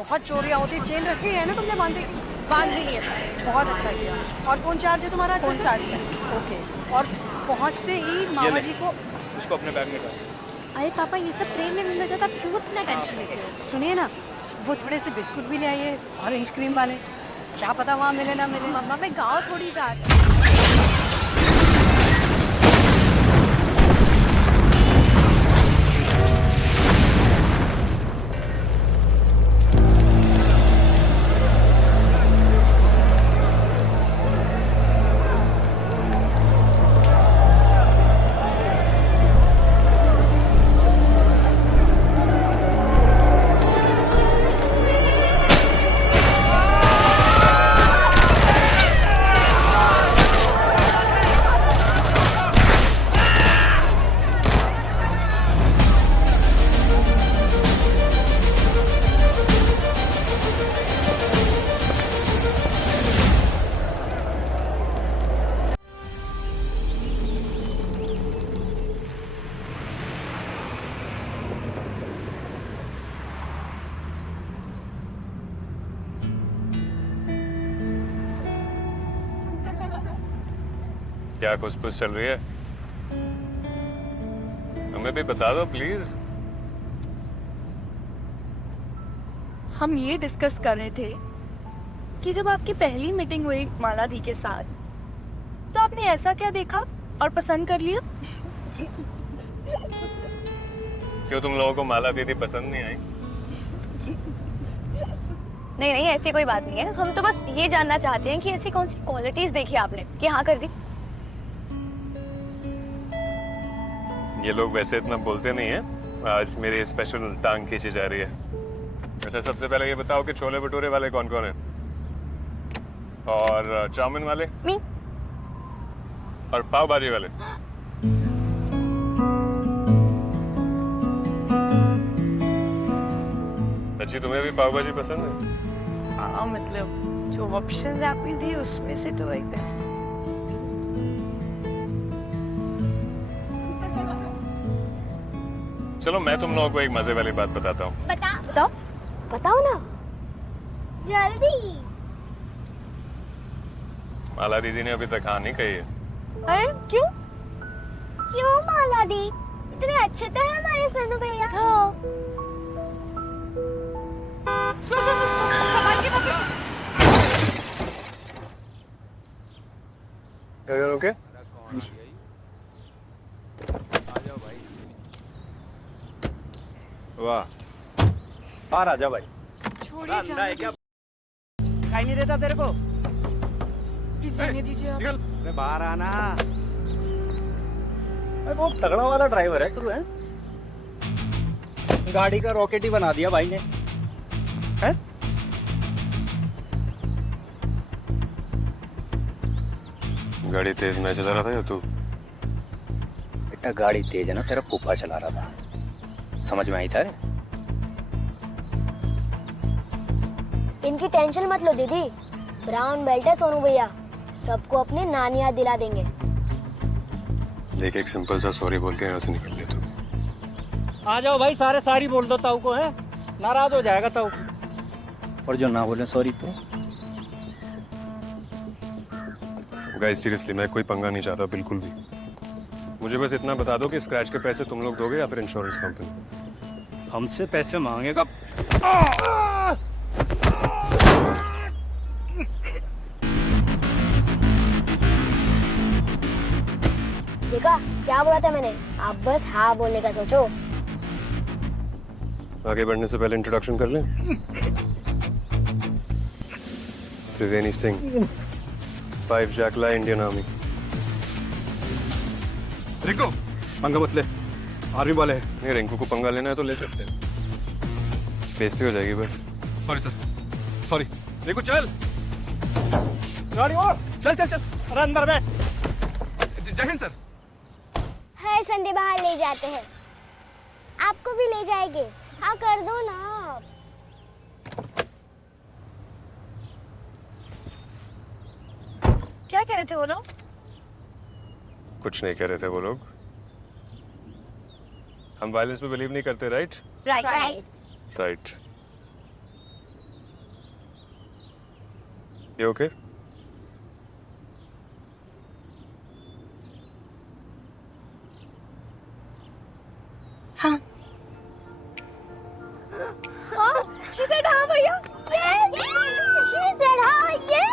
बहुत चोरियां होती, चेन रखी है ना तुमने बांधी? बांध भी नहीं है। बहुत अच्छा किया। और फोन चार्ज है तुम्हारा? फोन चार्ज है। ओके। और पहुंचते ही मामा जी को इसको अपने बैग में डाल। अरे पापा ये सब ट्रेन में मिल जाता, आप क्यों इतना टेंशन लेते हो? सुनिए ना, वो थोड़े से बिस्कुट भी ले आइए, ऑरेंज क्रीम वाले, क्या पता वहाँ मिले ना मिले। मम्मा मैं गाँव थोड़ी सा क्या खुशबू चल रही है? हमें भी बता दो प्लीज। हम ये डिस्कस कर रहे थे कि जब आपकी पहली मीटिंग हुई माला दी के साथ, तो आपने ऐसा क्या देखा और पसंद कर लिया? क्यों तुम लोगों को माला दीदी पसंद नहीं आई? नहीं नहीं ऐसी कोई बात नहीं है। हम तो बस ये जानना चाहते हैं कि ऐसी कौन सी क्वालिटीज देखी आपने कि हाँ कर दी। ये लोग वैसे इतना बोलते नहीं है, आज मेरी स्पेशल टांग खींची जा रही है। वैसे सबसे पहले ये बताओ कि छोले भटूरे वाले कौन कौन है और चाउमीन वाले मी और पाव भाजी वाले? अच्छी, तुम्हें भी पाव भाजी पसंद है? हाँ मतलब जो ऑप्शंस आपने दी उसमें से तो वही बेस्ट। चलो मैं तुम लोगों को एक मजे वाली बात बताता हूँ। बताओ बताओ ना जल्दी। माला दीदी ने अभी तक हाँ नहीं कही है। अरे क्यों क्यों माला दी? इतने अच्छे तो है हमारे सनु भैया। संभाल के बाबू। ओके वाह, बाहर आ जा भाई। छोड़िए जाने क्या खाई नहीं देता तेरे को? प्लीज रहने दीजिए आप। निकल, अरे बाहर आना। अरे वो तगड़ा वाला ड्राइवर है तू, है? गाड़ी का रॉकेट ही बना दिया भाई ने, हैं? गाड़ी तेज मैं चला रहा था या तू? बेटा गाड़ी तेज है ना, तेरा फूफा चला रहा था, समझ में आई था? इनकी टेंशन मत लो दीदी, ब्राउन बेल्ट है सोनू भैया, सबको अपनी नानी याद दिला देंगे। देख एक सिंपल सा सॉरी बोल के यहाँ से निकल ले तू। आ जाओ भाई, सारे सारी बोल दो ताऊ को, है? नाराज हो जाएगा ताऊ। और जो ना बोले सॉरी तो गाइस सीरियसली मैं कोई पंगा नहीं चाहता बिल्कुल भी। मुझे बस इतना बता दो कि स्क्रैच के पैसे तुम लोग दोगे या फिर इंश्योरेंस कंपनी? हमसे पैसे मांगेगा? देखा क्या बोला था मैंने, आप बस हाँ बोलने का सोचो। आगे बढ़ने से पहले इंट्रोडक्शन कर लें। त्रिवेणी सिंह, 5 जैकला, इंडियन आर्मी। रिंकू पंगा मत ले, आर्मी वाले हैं। नहीं, रिंकू को पंगा लेना है तो ले सकते हैं, बेइज्जती हो जाएगी बस। Sorry sir, sorry. रिंकू चल, गाड़ी और चल चल चल, अरे अंदर बैठ। जय हिंद सर। है संडे बाहर ले जाते हैं, आपको भी ले जाएंगे, हाँ कर दो ना आप। क्या कह रहे थे वो लोग? कुछ नहीं कह रहे थे वो लोग। हम वायलेंस में बिलीव नहीं करते, right? Right right. Right. You okay? हाँ She said हाँ भैया. She said hi, yes.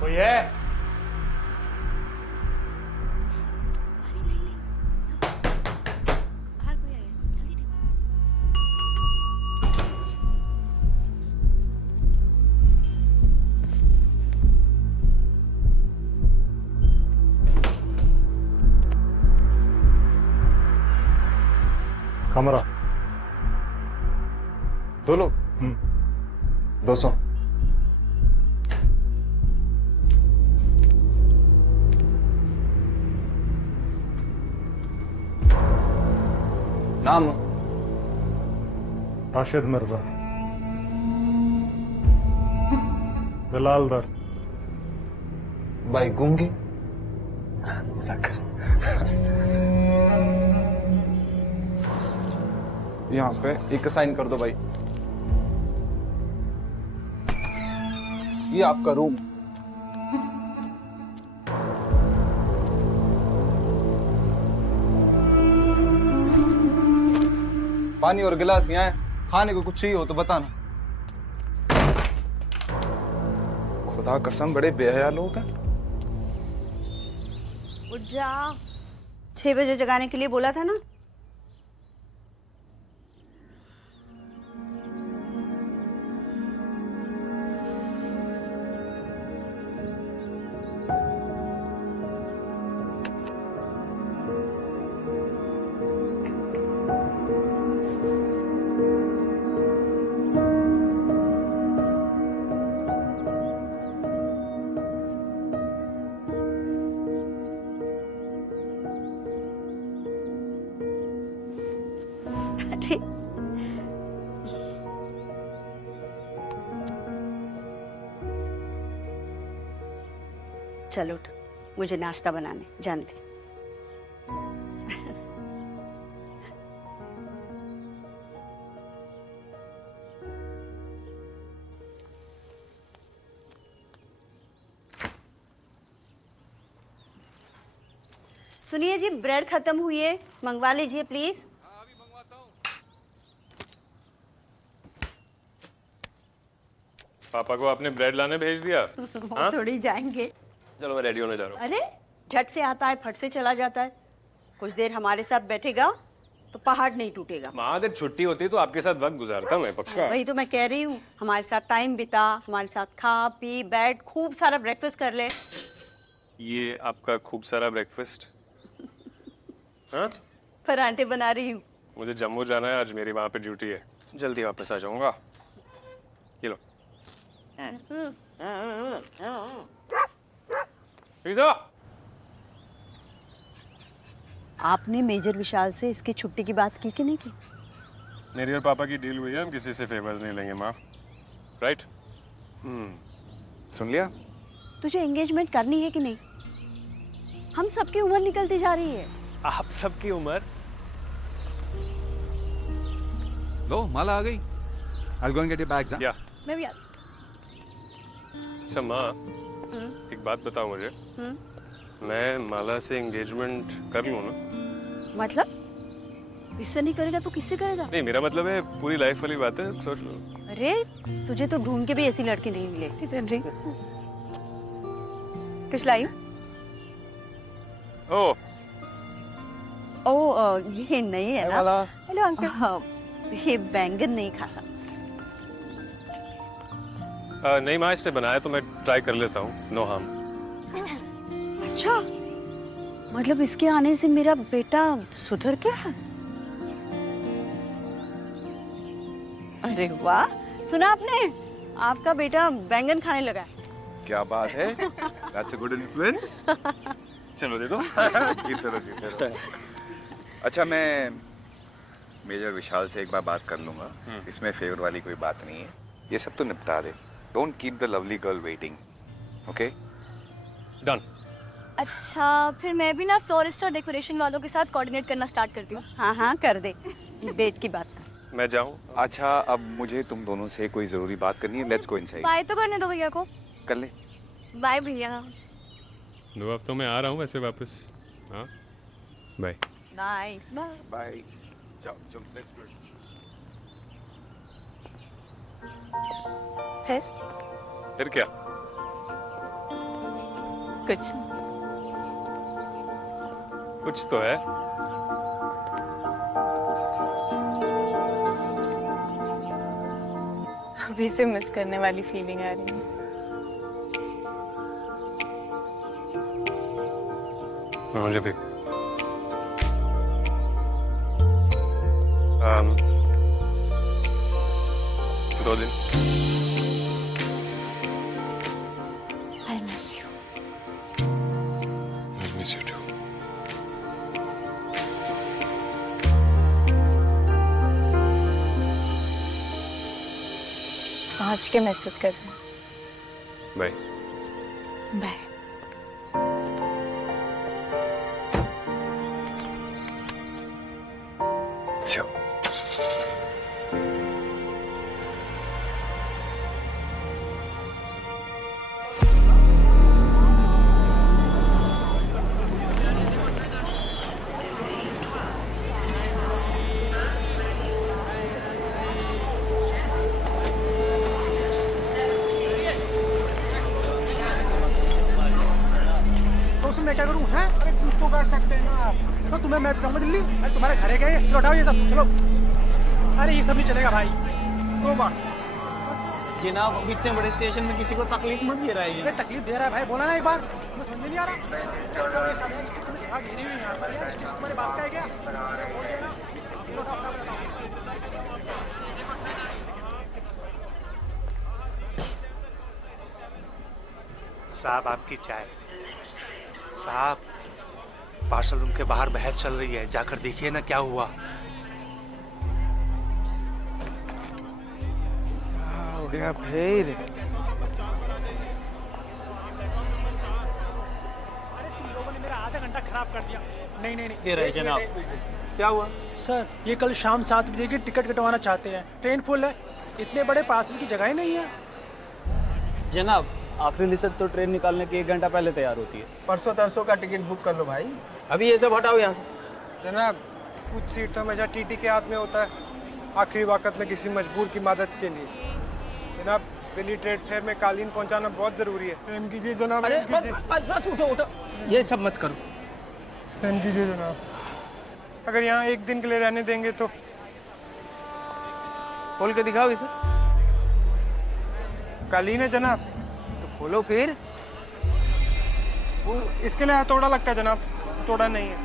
कोई है? कमरा 2 लोग। 200। नाम? राशिद मिर्जा, बिलाल दर। भाई गूंगी? मजाक कर। यहाँ पे एक साइन कर दो भाई। ये आपका रूम। पानी और गिलास यहाँ है, खाने को कुछ चाहिए हो तो बताना। खुदा कसम बड़े बेहया लोग हैं। उठ जा, 6 बजे जगाने के लिए बोला था ना। अरे चल उठ, मुझे नाश्ता बनाने जानती। सुनिए जी, ब्रेड खत्म हुई है, मंगवा लीजिए प्लीज। पापा को आपने ब्रेड लाने भेज दिया? वो थोड़ी जाएंगे। चलो मैं रेडी होने जा रहा हूँ। अरे झट से आता है, फट से चला जाता है। कुछ देर हमारे साथ बैठेगा तो पहाड़ नहीं टूटेगा। माँ अगर छुट्टी होती तो आपके साथ वक्त गुजारता मैं, पक्का। वही तो मैं कह रही हूँ, हमारे साथ टाइम बिता, हमारे साथ खा पी बैठ, खूब सारा ब्रेकफास्ट कर ले। ये आपका खूब सारा ब्रेकफास्ट? हाँ? परांठे बना रही हूँ। मुझे जम्मू जाना है आज, मेरी वहाँ पे ड्यूटी है, जल्दी वापस आ जाऊंगा। ये लो। सीधा। आपने मेजर विशाल से इसकी छुट्टी की बात की कि नहीं की? मेरी और पापा की डील हुई है, हम किसी से फेवर्स नहीं लेंगे माँ, राइट? सुन लिया? तुझे एंगेजमेंट करनी है कि नहीं? हम सबकी उम्र निकलती जा रही है। आप सबकी उम्र? लो माला आ गई। I'll go and get your bags, huh? या मैं भी अच्छा माँ, एक बात बताओ मुझे, मैं माला से एंगेजमेंट कर लूँ ना? मतलब इससे नहीं करेगा तो किससे करेगा? नहीं, मेरा मतलब है पूरी लाइफ वाली बात है, सोच लो। अरे तुझे तो ढूंढ के भी ऐसी लड़की नहीं मिले। कुछ लाई? ओह ये नहीं है ना? Hello uncle. ये बैंगन नहीं खाता। नहीं माँ, इसने बनाया तो मैं ट्राई कर लेता हूँ, नो हार्म। अच्छा, मतलब इसके आने से मेरा बेटा सुधर गया है? अरे वाह, सुना आपने? आपका बेटा बैंगन खाने लगा है। क्या बात है? That's a good influence. चलो दे दो। जीते रहो। अच्छा, मैं मेजर विशाल से एक बार बात कर लूंगा। इसमें फेवर वाली कोई बात नहीं है, ये सब तो निपटा दे। Don't keep the lovely girl waiting, okay? Done. अच्छा, फिर मैं भी ना फ्लोरिस्ट और डेकोरेशन वालों के साथ कोऑर्डिनेट करना स्टार्ट करती हूँ। हाँ हाँ कर दे, डेट की बात कर। मैं जाऊँ? अच्छा, अब मुझे तुम दोनों से कोई जरूरी बात करनी है। Let's go inside. बाय तो करने दो भैया को। कर ले। बाय भैया। 2 हफ्तों में आ रहा हूँ वैसे वापस। हाँ, बाय। बाय। बाय। जाओ चलो, लेट्स गो। फिर क्या? कुछ तो है। अभी से मिस करने वाली फीलिंग आ रही है। मुझे भी। 2 दिन। I miss you. I miss you too. पहुँच के मैसेज कर दूँ। बाय। बाय। चलो। तो मैं क्या करूं? हैं? अरे कुछ तो कर सकते हैं ना आप। तो तुम्हें मैं बताऊंगा दिल्ली। अरे तुम्हारे घर है क्या ये? चलो उठाओ ये सब, चलो। अरे ये सब नहीं चलेगा भाई। तो बात जनाब, अब इतने बड़े स्टेशन में किसी को तकलीफ मत दे रहा है ये। अरे तकलीफ दे रहा है भाई, बोला ना एक बार। तुम्हें समझ में नहीं आ रहा? ये सब है, तुमने जगह घेरी हुई है यहाँ पर यार। स्टेशन तुम्हारे बाप का है क्या? बोल देना। चलो उठाओ, उठाओ, उठाओ। साहब आपकी चाय। साहब, पार्सल रूम के बाहर बहस चल रही है, जाकर देखिए ना क्या हुआ। हो गया फिर। अरे तुम लोगों ने मेरा आधा घंटा खराब कर दिया। नहीं नहीं नहीं दे रहे जनाब। क्या हुआ? सर, ये कल शाम 7 बजे की टिकट कटवाना चाहते हैं। ट्रेन फुल है, इतने बड़े पार्सल की जगह ही नहीं है। जनाब, आखिरी लिस्ट तो ट्रेन निकालने के 1 घंटा पहले तैयार होती है। परसों तरसों का टिकट बुक कर लो भाई। अभी ये सब हटाओ यहाँ से। जनाब, कुछ सीट तो हमेशा टीटी के हाथ में होता है, आखिरी वक्त में किसी मजबूर की मदद के लिए। जनाब, दिल्ली ट्रेड फेयर में कालीन पहुंचाना बहुत जरूरी है। पेन कीजिए जनाब। अरे पेन कीजिए। बस उठो उठो, ये सब मत करो। पेन कीजिए जनाब। अगर यहाँ एक दिन के लिए रहने देंगे तो खोल के दिखाओ इसे। कालीन है जनाब, तो खोलो फिर। वो इसके लिए हथौड़ा लगता है जनाब, हथौड़ा नहीं है।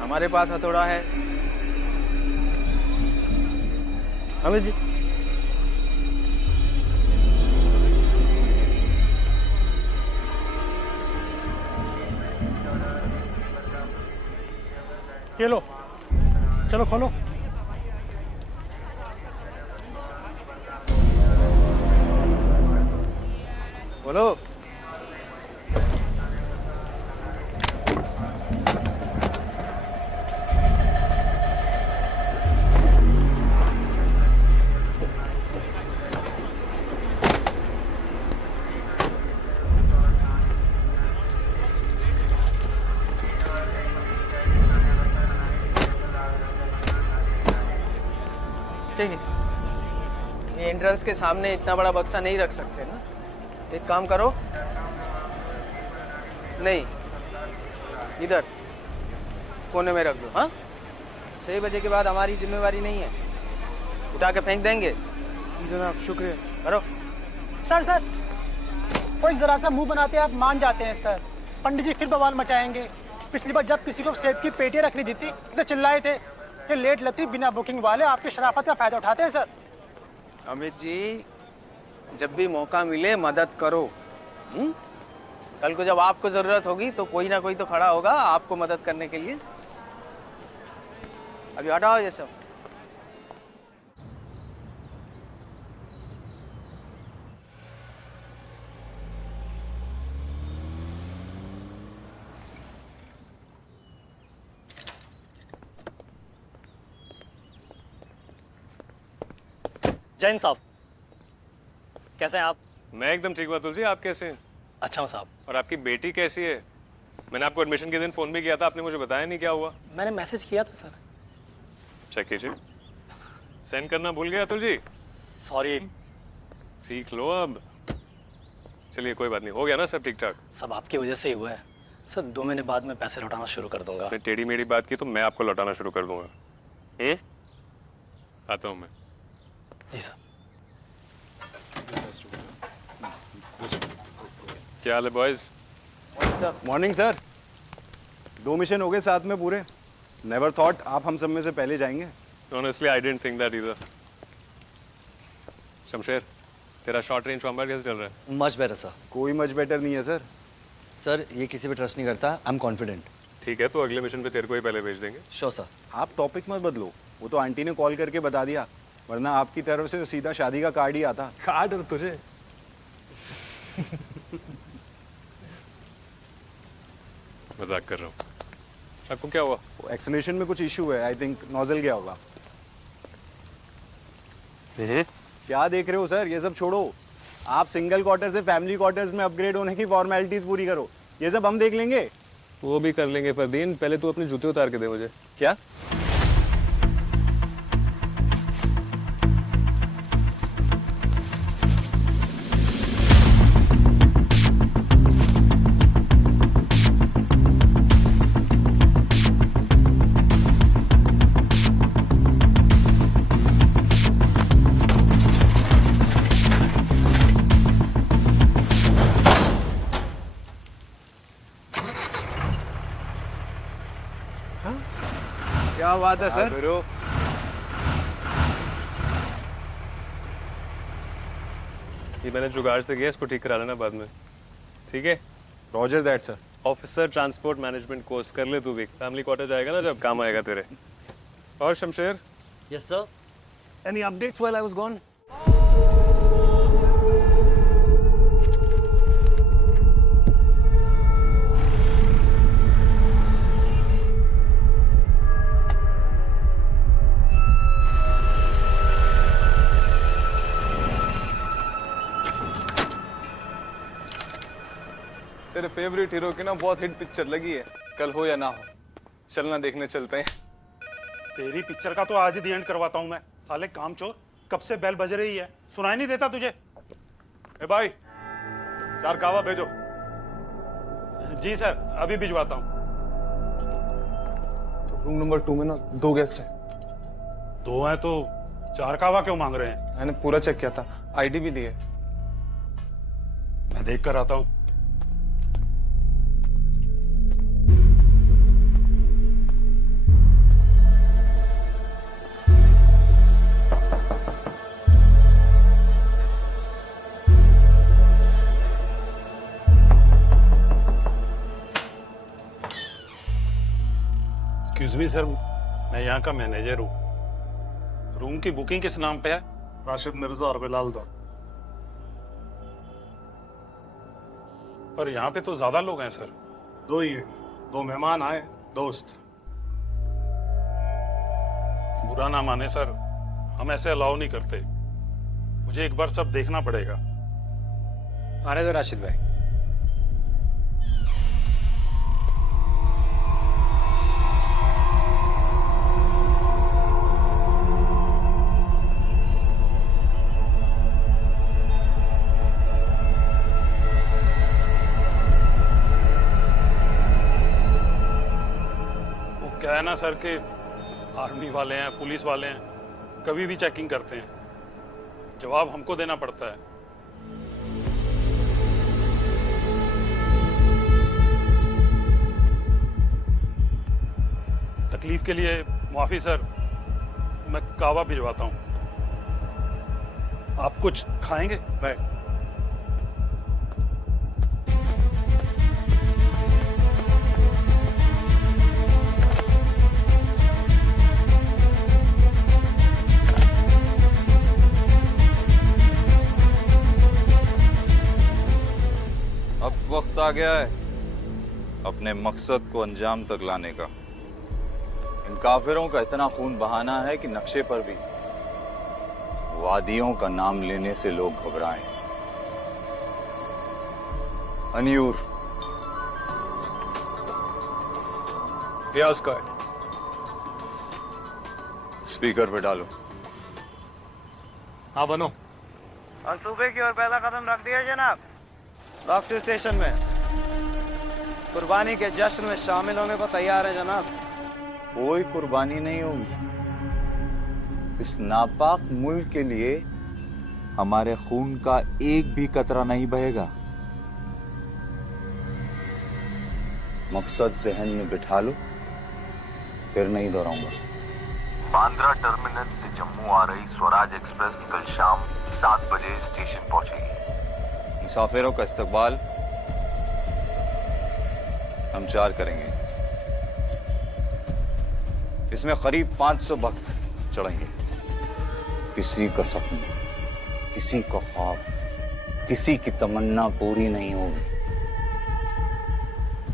हमारे पास हथौड़ा है। हमें जी ये लो, चलो खोलो। बोलो। ठीक है, ये एंट्रेंस के सामने इतना बड़ा बक्सा नहीं रख सकते ना। एक काम करो, नहीं इधर कोने में रख दो। हाँ, 6 बजे के बाद हमारी जिम्मेवारी नहीं है, उठा के फेंक देंगे। जी जनाब, शुक्रिया। करो। सर सर, कोई जरा सा मुंह बनाते आप मान जाते हैं सर। पंडित जी फिर बवाल मचाएंगे। पिछली बार जब किसी को सेब की पेटियां रखनी दी थी तो चिल्लाए थे कि लेट लतीफ बिना बुकिंग वाले आपकी शराफत का फायदा उठाते हैं सर। अमित जी, जब भी मौका मिले मदद करो। कल को जब आपको जरूरत होगी तो कोई ना कोई तो खड़ा होगा आपको मदद करने के लिए। अभी हटाओ ये सब। जैन साहब, कैसे हैं आप? मैं एकदम ठीक हूँ अतुल जी, आप कैसे हैं? अच्छा हूँ साहब। और आपकी बेटी कैसी है? मैंने आपको एडमिशन के दिन फ़ोन भी किया था, आपने मुझे बताया नहीं क्या हुआ। मैंने मैसेज किया था सर। चेक कीजिए। सेंड करना भूल गए अतुल जी? सॉरी। सीख लो अब। चलिए कोई बात नहीं, हो गया ना सब ठीक ठाक? सब आपकी वजह से ही हुआ है सर। 2 महीने बाद मैं पैसे लौटाना शुरू कर दूंगा। आपने टेढ़ी मेढ़ी बात की तो मैं आपको लौटाना शुरू कर दूंगा। आता हूँ मैं। जी सर। क्या हाल है बॉयज? Morning sir. 2 मिशन हो गए साथ में पूरे। नेवर थॉट आप हम सब में से पहले जाएंगे। Honestly, I didn't think that either. Shamsher, तेरा शॉर्ट रेंज कॉम्बैट कैसे चल रहा है? Much better sir. कोई मच बेटर नहीं है सर। सर ये किसी पे ट्रस्ट नहीं करता। I am confident. ठीक है, तो अगले मिशन पे तेरे को ही पहले भेज देंगे। Sure sir. आप टॉपिक मत बदलो, वो तो आंटी ने कॉल करके बता दिया, वरना आपकी तरफ से सीधा शादी का कार्ड ही आता। कार्ड और तुझे? मजाक कर रहा हूँ। आपको क्या हुआ? एक्सलेशन में कुछ इशू है, आई थिंक नोजल गया होगा। क्या देख रहे हो सर, ये सब छोड़ो। आप सिंगल क्वार्टर से फैमिली क्वार्टर्स में अपग्रेड होने की फॉर्मेलिटीज पूरी करो, ये सब हम देख लेंगे। वो भी कर लेंगे फरदीन, पहले तू अपने जूते उतार के दे मुझे। क्या? क्या बात है सर? ये मैंने जुगाड़ से किया, इसको ठीक करा लेना बाद में, ठीक है? Roger that sir. Officer transport management course कर ले तू भी, फैमिली क्वार्टर जाएगा ना जब, काम आएगा तेरे। और Shamsher? Yes sir. Any updates while I was gone? तेरे फेवरेट हीरो की ना बहुत हिट पिक्चर लगी है, कल हो या ना हो चलना देखने चलते हैं। तेरी पिक्चर का तो आज ही दी एंड करवाता हूँ मैं। साले कामचोर, कब से बेल बज रही है, सुनाई नहीं देता तुझे? ए भाई, 4 कावा भेजो। जी सर, अभी भिजवाता हूँ। रूम नंबर 2 में ना 2 गेस्ट हैं। 2 हैं तो 4 कावा क्यों मांग रहे हैं? मैंने पूरा चेक किया था, आईडी भी दी है। मैं देख कर आता हूँ। एक्सक्यूज मी सर, मैं यहाँ का मैनेजर हूँ। रूम की बुकिंग किस नाम पे है? राशिद मिर्जा और बिलाल दौर। पर यहाँ पे तो ज्यादा लोग हैं सर। 2 ही है, 2 मेहमान आए, दोस्त। बुरा ना माने सर, हम ऐसे अलाउ नहीं करते। मुझे एक बार सब देखना पड़ेगा। आने दो राशिद भाई। क्या है ना सर कि आर्मी वाले हैं, पुलिस वाले हैं, कभी भी चेकिंग करते हैं। जवाब हमको देना पड़ता है। तकलीफ के लिए माफी सर, मैं कावा भिजवाता हूँ। आप कुछ खाएंगे? नहीं। अब वक्त आ गया है अपने मकसद को अंजाम तक लाने का। इन काफिरों का इतना खून बहाना है कि नक्शे पर भी वादियों का नाम लेने से लोग घबराएं। अनियूर प्याज का है। स्पीकर पे डालो। हाँ बनो। सूबे की ओर पहला कदम रख दिया जनाब। रॉक्सी स्टेशन में कुर्बानी के जश्न में शामिल होने को तैयार है जनाब। कोई कुर्बानी नहीं होगी। इस नापाक मुल्क के लिए हमारे खून का एक भी कतरा नहीं बहेगा। मकसद जहन में बिठा लो, फिर नहीं दोहराऊंगा। बांद्रा टर्मिनस से जम्मू आ रही स्वराज एक्सप्रेस कल शाम 7 बजे स्टेशन पहुंचेगी। मुसाफिरों का इस्तकबाल हम 4 करेंगे। इसमें करीब 500 भक्त चढ़ेंगे। किसी का सपना, किसी का ख्वाब, किसी की तमन्ना पूरी नहीं होगी।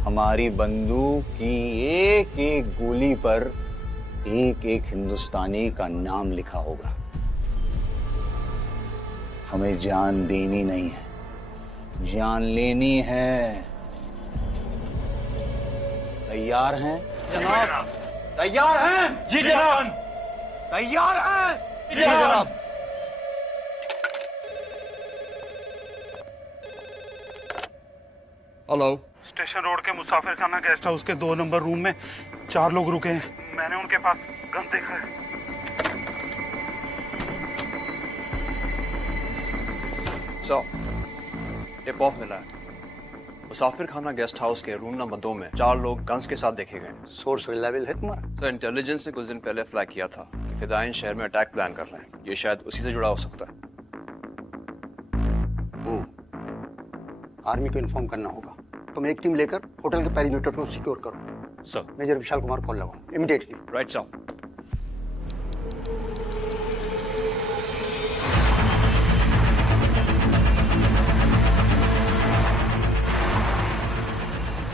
हमारी बंदूक की एक एक गोली पर एक एक हिंदुस्तानी का नाम लिखा होगा। हमें जान देनी नहीं है, जान लेनी है। तैयार हैं जनाब। तैयार हैं? जी जनाब। तैयार हैं? जी जनाब। हेलो। स्टेशन रोड के मुसाफिर खाना गेस्ट हाउस के 2 नंबर रूम में 4 लोग रुके हैं। मैंने उनके पास गन देखा है। टिप ऑफ मिला है। मुसाफिर खाना गेस्ट हाउस के रूम नंबर 2 में 4 लोग गन्स के साथ देखे गए। सोर्स रिलायबल है तुम्हारा? सर, इंटेलिजेंस ने कुछ दिन पहले फ्लैग किया था कि फिदाइन शहर में अटैक प्लान कर रहे हैं। ये शायद उसी से जुड़ा हो सकता है। आर्मी को इन्फॉर्म करना होगा। तुम एक टीम लेकर होटल के पेरीमीटर को सिक्योर करो। Sir. Major Vishal Kumar call लगाओ इमीडिएटली। Right sir.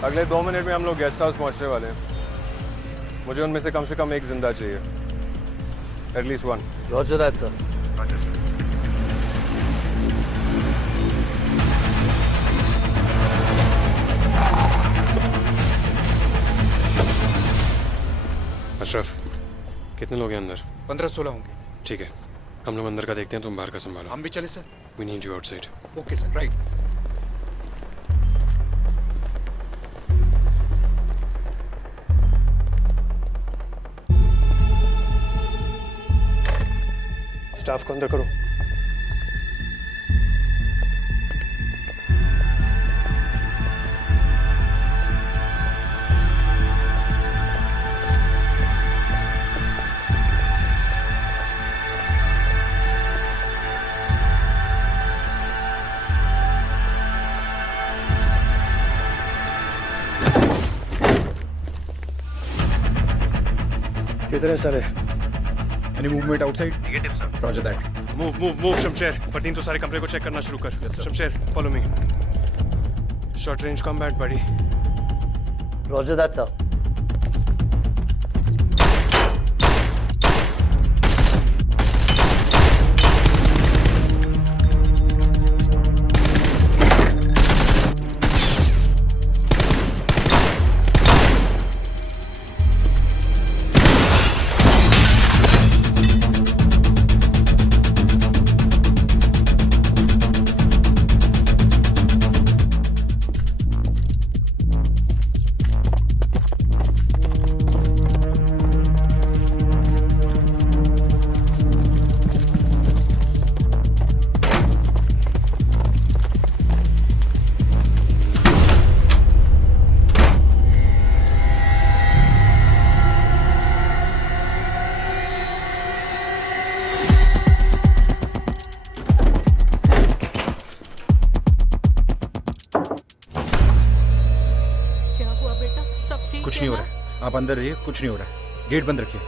अगले 2 मिनट में हम लोग गेस्ट हाउस पहुंचने वाले हैं। मुझे उनमें से कम एक जिंदा चाहिए, at least 1। Roger that sir. Ashraf, कितने लोग हैं अंदर? 15-16 होंगे। ठीक है, हम लोग अंदर का देखते हैं, तुम बाहर का संभालो। हम भी चले sir. We need you outside. Okay sir, right. Staff को अंदर करो। कितने सारे? Any movement outside? Negative, sir. Roger that. Move Shamsher. Fardeen तो सारे कमरे को चेक करना शुरू कर। Shamsher follow me. Short range combat बड़ी। Roger that, sir. कुछ नहीं हो रहा है, आप अंदर रहिए, कुछ नहीं हो रहा है। गेट बंद रखिए।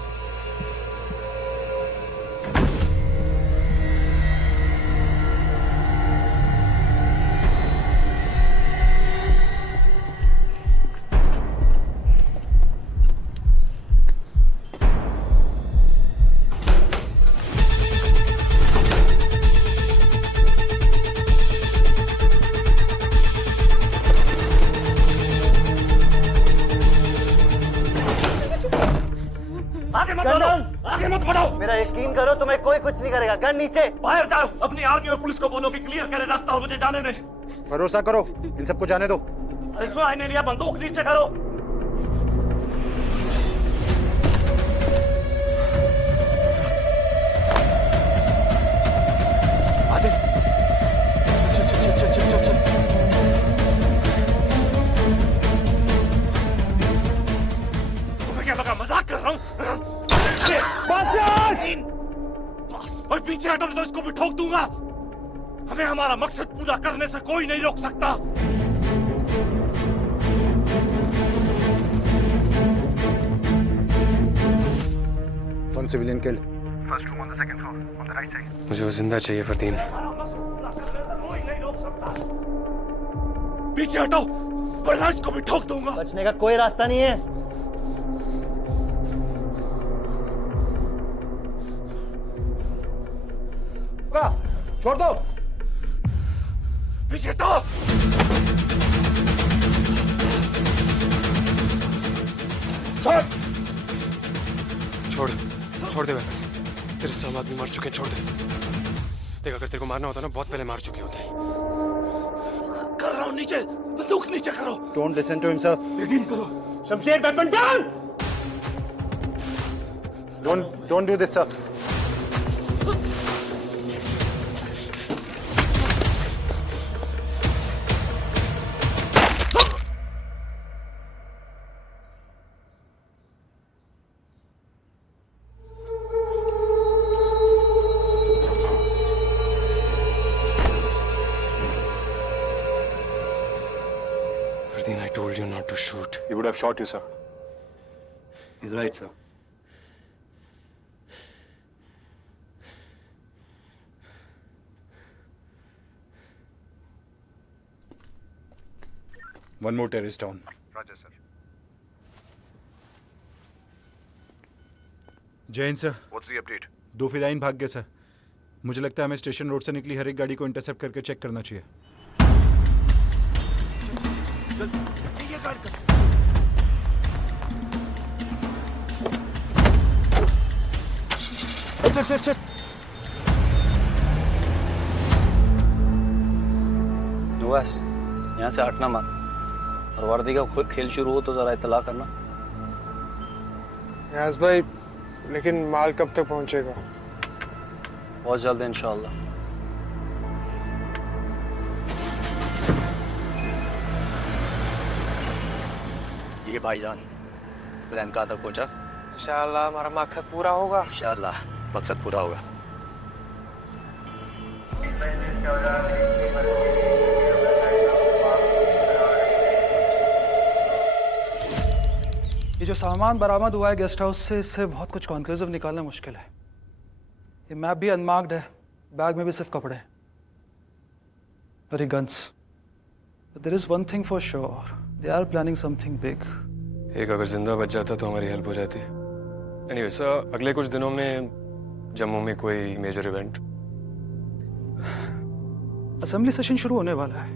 आगे मत बढ़ो। मेरा यकीन करो, तुम्हें कोई कुछ नहीं करेगा। गन नीचे। बाहर जाओ, अपनी आर्मी और पुलिस को बोलो कि क्लियर करे रास्ता और मुझे जाने दे। भरोसा करो, इन सबको जाने दो। अरे सुनाई नहीं लिया, बंदूक नीचे करो। आदिल, चल चल चल चल चल चल। तुम्हें क्या लगा मजाक कर रहा हूँ? और पीछे हटो तो इसको भी ठोक दूंगा। हमें हमारा मकसद पूरा करने से कोई नहीं रोक सकता। One civilian killed. First room on the second floor, on the right side. मुझे वो जिंदा चाहिए फरदीन। कोई नहीं रोक सकता। पीछे हटो वरना इसको भी ठोक दूंगा। बचने का कोई रास्ता नहीं है। छोड़ दो। पीछे हटो। छोड़ दे। तेरे सब आदमी मर चुके हैं, छोड़ दे। देख, अगर तेरे को मारना होता ना, बहुत पहले मार चुके होते। कर रहा हूँ, नीचे बंदूक नीचे करो। Don't listen to him, sir. यकीन करो। Shamsher, weapon down. Don't do this, sir. Fardeen, I told you not to shoot. He would have shot you, sir. He's right, sir. One more terrorist down. Roger, sir. Jain sir. What's the update? 2 fidayeen भाग गए sir. मुझे लगता है हमें station road से निकली हर एक गाड़ी को इंटरसेप्ट करके चेक करना चाहिए। चल चल चल। बस यहाँ से हटना मत, और वर्दी का कोई खेल शुरू हो तो जरा इत्तला करना। यास भाई, लेकिन माल कब तक पहुंचेगा? बहुत जल्द इंशाल्लाह। ये भाईजान प्लान कहाँ तक पहुंचा? इंशाल्लाह हमारा मकसद पूरा होगा। इंशाल्लाह मकसद पूरा होगा। ये जो सामान बरामद हुआ है गेस्ट हाउस से, इससे बहुत कुछ कॉन्क्लूसिव निकालना मुश्किल है। ये मैप भी अनमार्क्ड है, बैग में भी सिर्फ कपड़े, और ये guns. There is one thing for sure, they are planning something big. एक अगर जिंदा बच जाता तो हमारी हेल्प हो जाती। एनीवे सर, अगले कुछ दिनों में जम्मू में कोई मेजर इवेंट? असेंबली सेशन शुरू होने वाला है,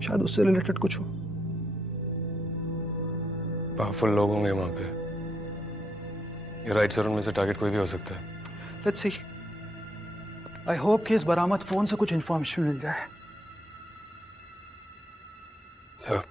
शायद उससे रिलेटेड कुछ हो। पावरफुल लोग होंगे वहां पे। ये राइट सर, उनमें से टारगेट कोई भी हो सकता है। Let's see. आई होप कि इस बरामद फोन से कुछ इंफॉर्मेशन मिल जाए। सर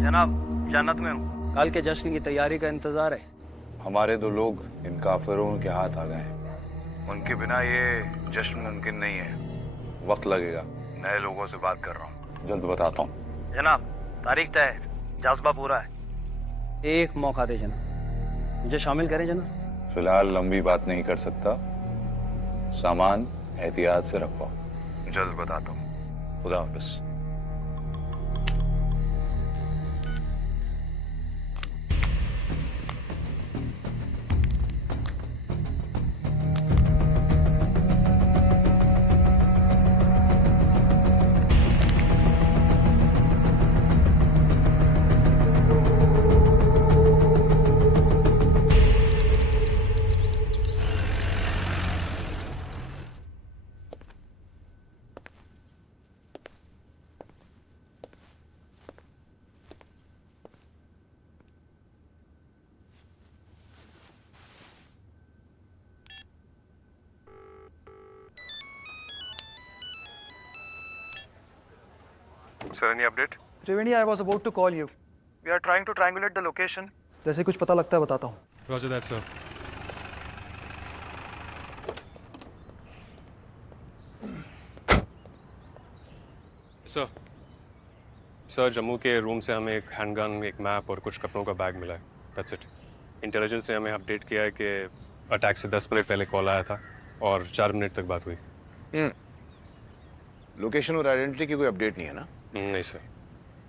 जनाब, जन्नत में हूँ। कल के जश्न की तैयारी का इंतजार है। हमारे दो लोग इन काफिरों के हाथ आ गए। उनके बिना ये जश्न मुमकिन नहीं है। वक्त लगेगा। नए लोगों से बात कर रहा हूँ, जल्द बताता हूँ। जनाब, तारीख तय है, जज्बा पूरा है। एक मौका दे जना, मुझे शामिल करें जना। फिलहाल लंबी बात नहीं कर सकता। सामान एहतियात से रखो, जल्द बताता हूँ। खुदा हाफिज। Sir, any update? Triveni, I was about to call you. We are trying to triangulate the location. जैसे कुछ पता लगता है बताता हूँ। Roger that, sir. Sir, Jammu के रूम से हमें एक हैंडगन, एक मैप और कुछ कपड़ों का बैग मिला है। That's it. इंटेलिजेंस ने हमें अपडेट किया है कि अटैक से 10 मिनट पहले कॉल आया था और 4 मिनट तक बात हुई। लोकेशन और आइडेंटिटी की कोई अपडेट नहीं है ना? नहीं सर,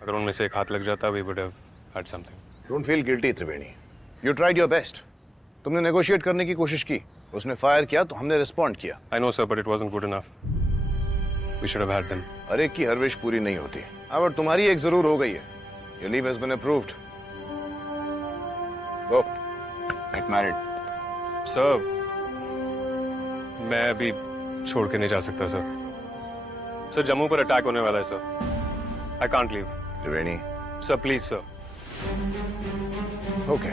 अगर उनमें से एक हाथ लग जाता we would have had something. Don't feel guilty Triveni, you tried your best. तुमने नेगोशिएट करने की कोशिश की, उसने फायर किया तो हमने रिस्पॉन्ड किया। I know sir, but it wasn't good enough. We should have had them. हर एक की हर विश पूरी नहीं होती, और तुम्हारी एक जरूर हो गई है। Your leave has been approved. Go get married. Sir, मैं अभी छोड़ के नहीं जा सकता सर। सर, जम्मू पर अटैक होने वाला है sir. I can't leave. Triveni sir, please sir. Okay.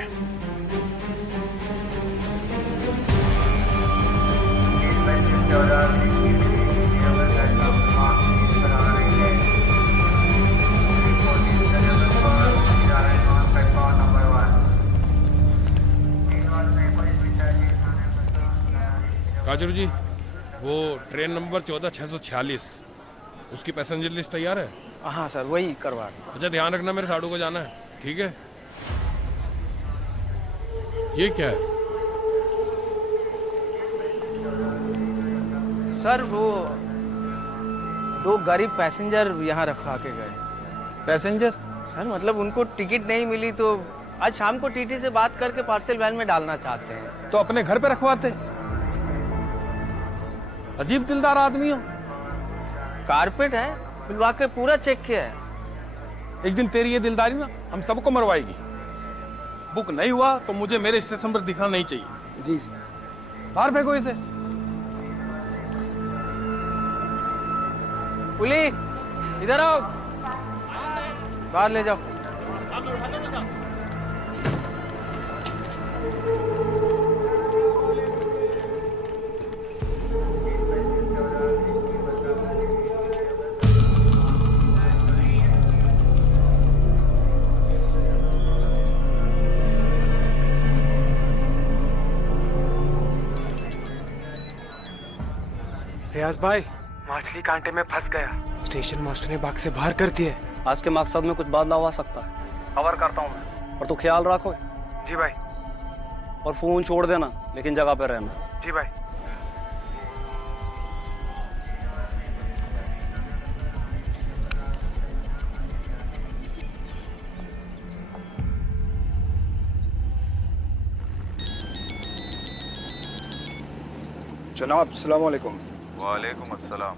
Kajru ji, वो ट्रेन नंबर 14646, उसकी पैसेंजर लिस्ट तैयार है? हाँ सर, वही करवा। अच्छा, ध्यान रखना, मेरे साड़ू को जाना है, ठीक है? ये क्या है? सर वो 2 गरीब पैसेंजर यहाँ रखा के गए। पैसेंजर? सर मतलब उनको टिकट नहीं मिली तो आज शाम को टीटी से बात करके पार्सल वैन में डालना चाहते हैं। तो अपने घर पे रखवाते। अजीब दिलदार आदमी हो। कारपेट है, मिलवा के पूरा चेक किया है। एक दिन तेरी ये दिलदारी ना हम सबको मरवाएगी। बुक नहीं हुआ तो मुझे मेरे स्टेशन पर दिखना नहीं चाहिए। जी सर। बाहर फेंको इसे। पुली इधर आओ, बाहर ले जाओ। रियाज भाई, मछली कांटे में फंस गया। स्टेशन मास्टर ने बाग से बाहर कर दिए। आज के मकसद में कुछ बदलाव आ सकता है। कवर करता हूँ मैं। और तू ख्याल रखो। जी भाई। और फोन छोड़ देना, लेकिन जगह पे रहना। जी भाई। जनाब अस्सलाम वालेकुम। वालेकुम अस्सलाम।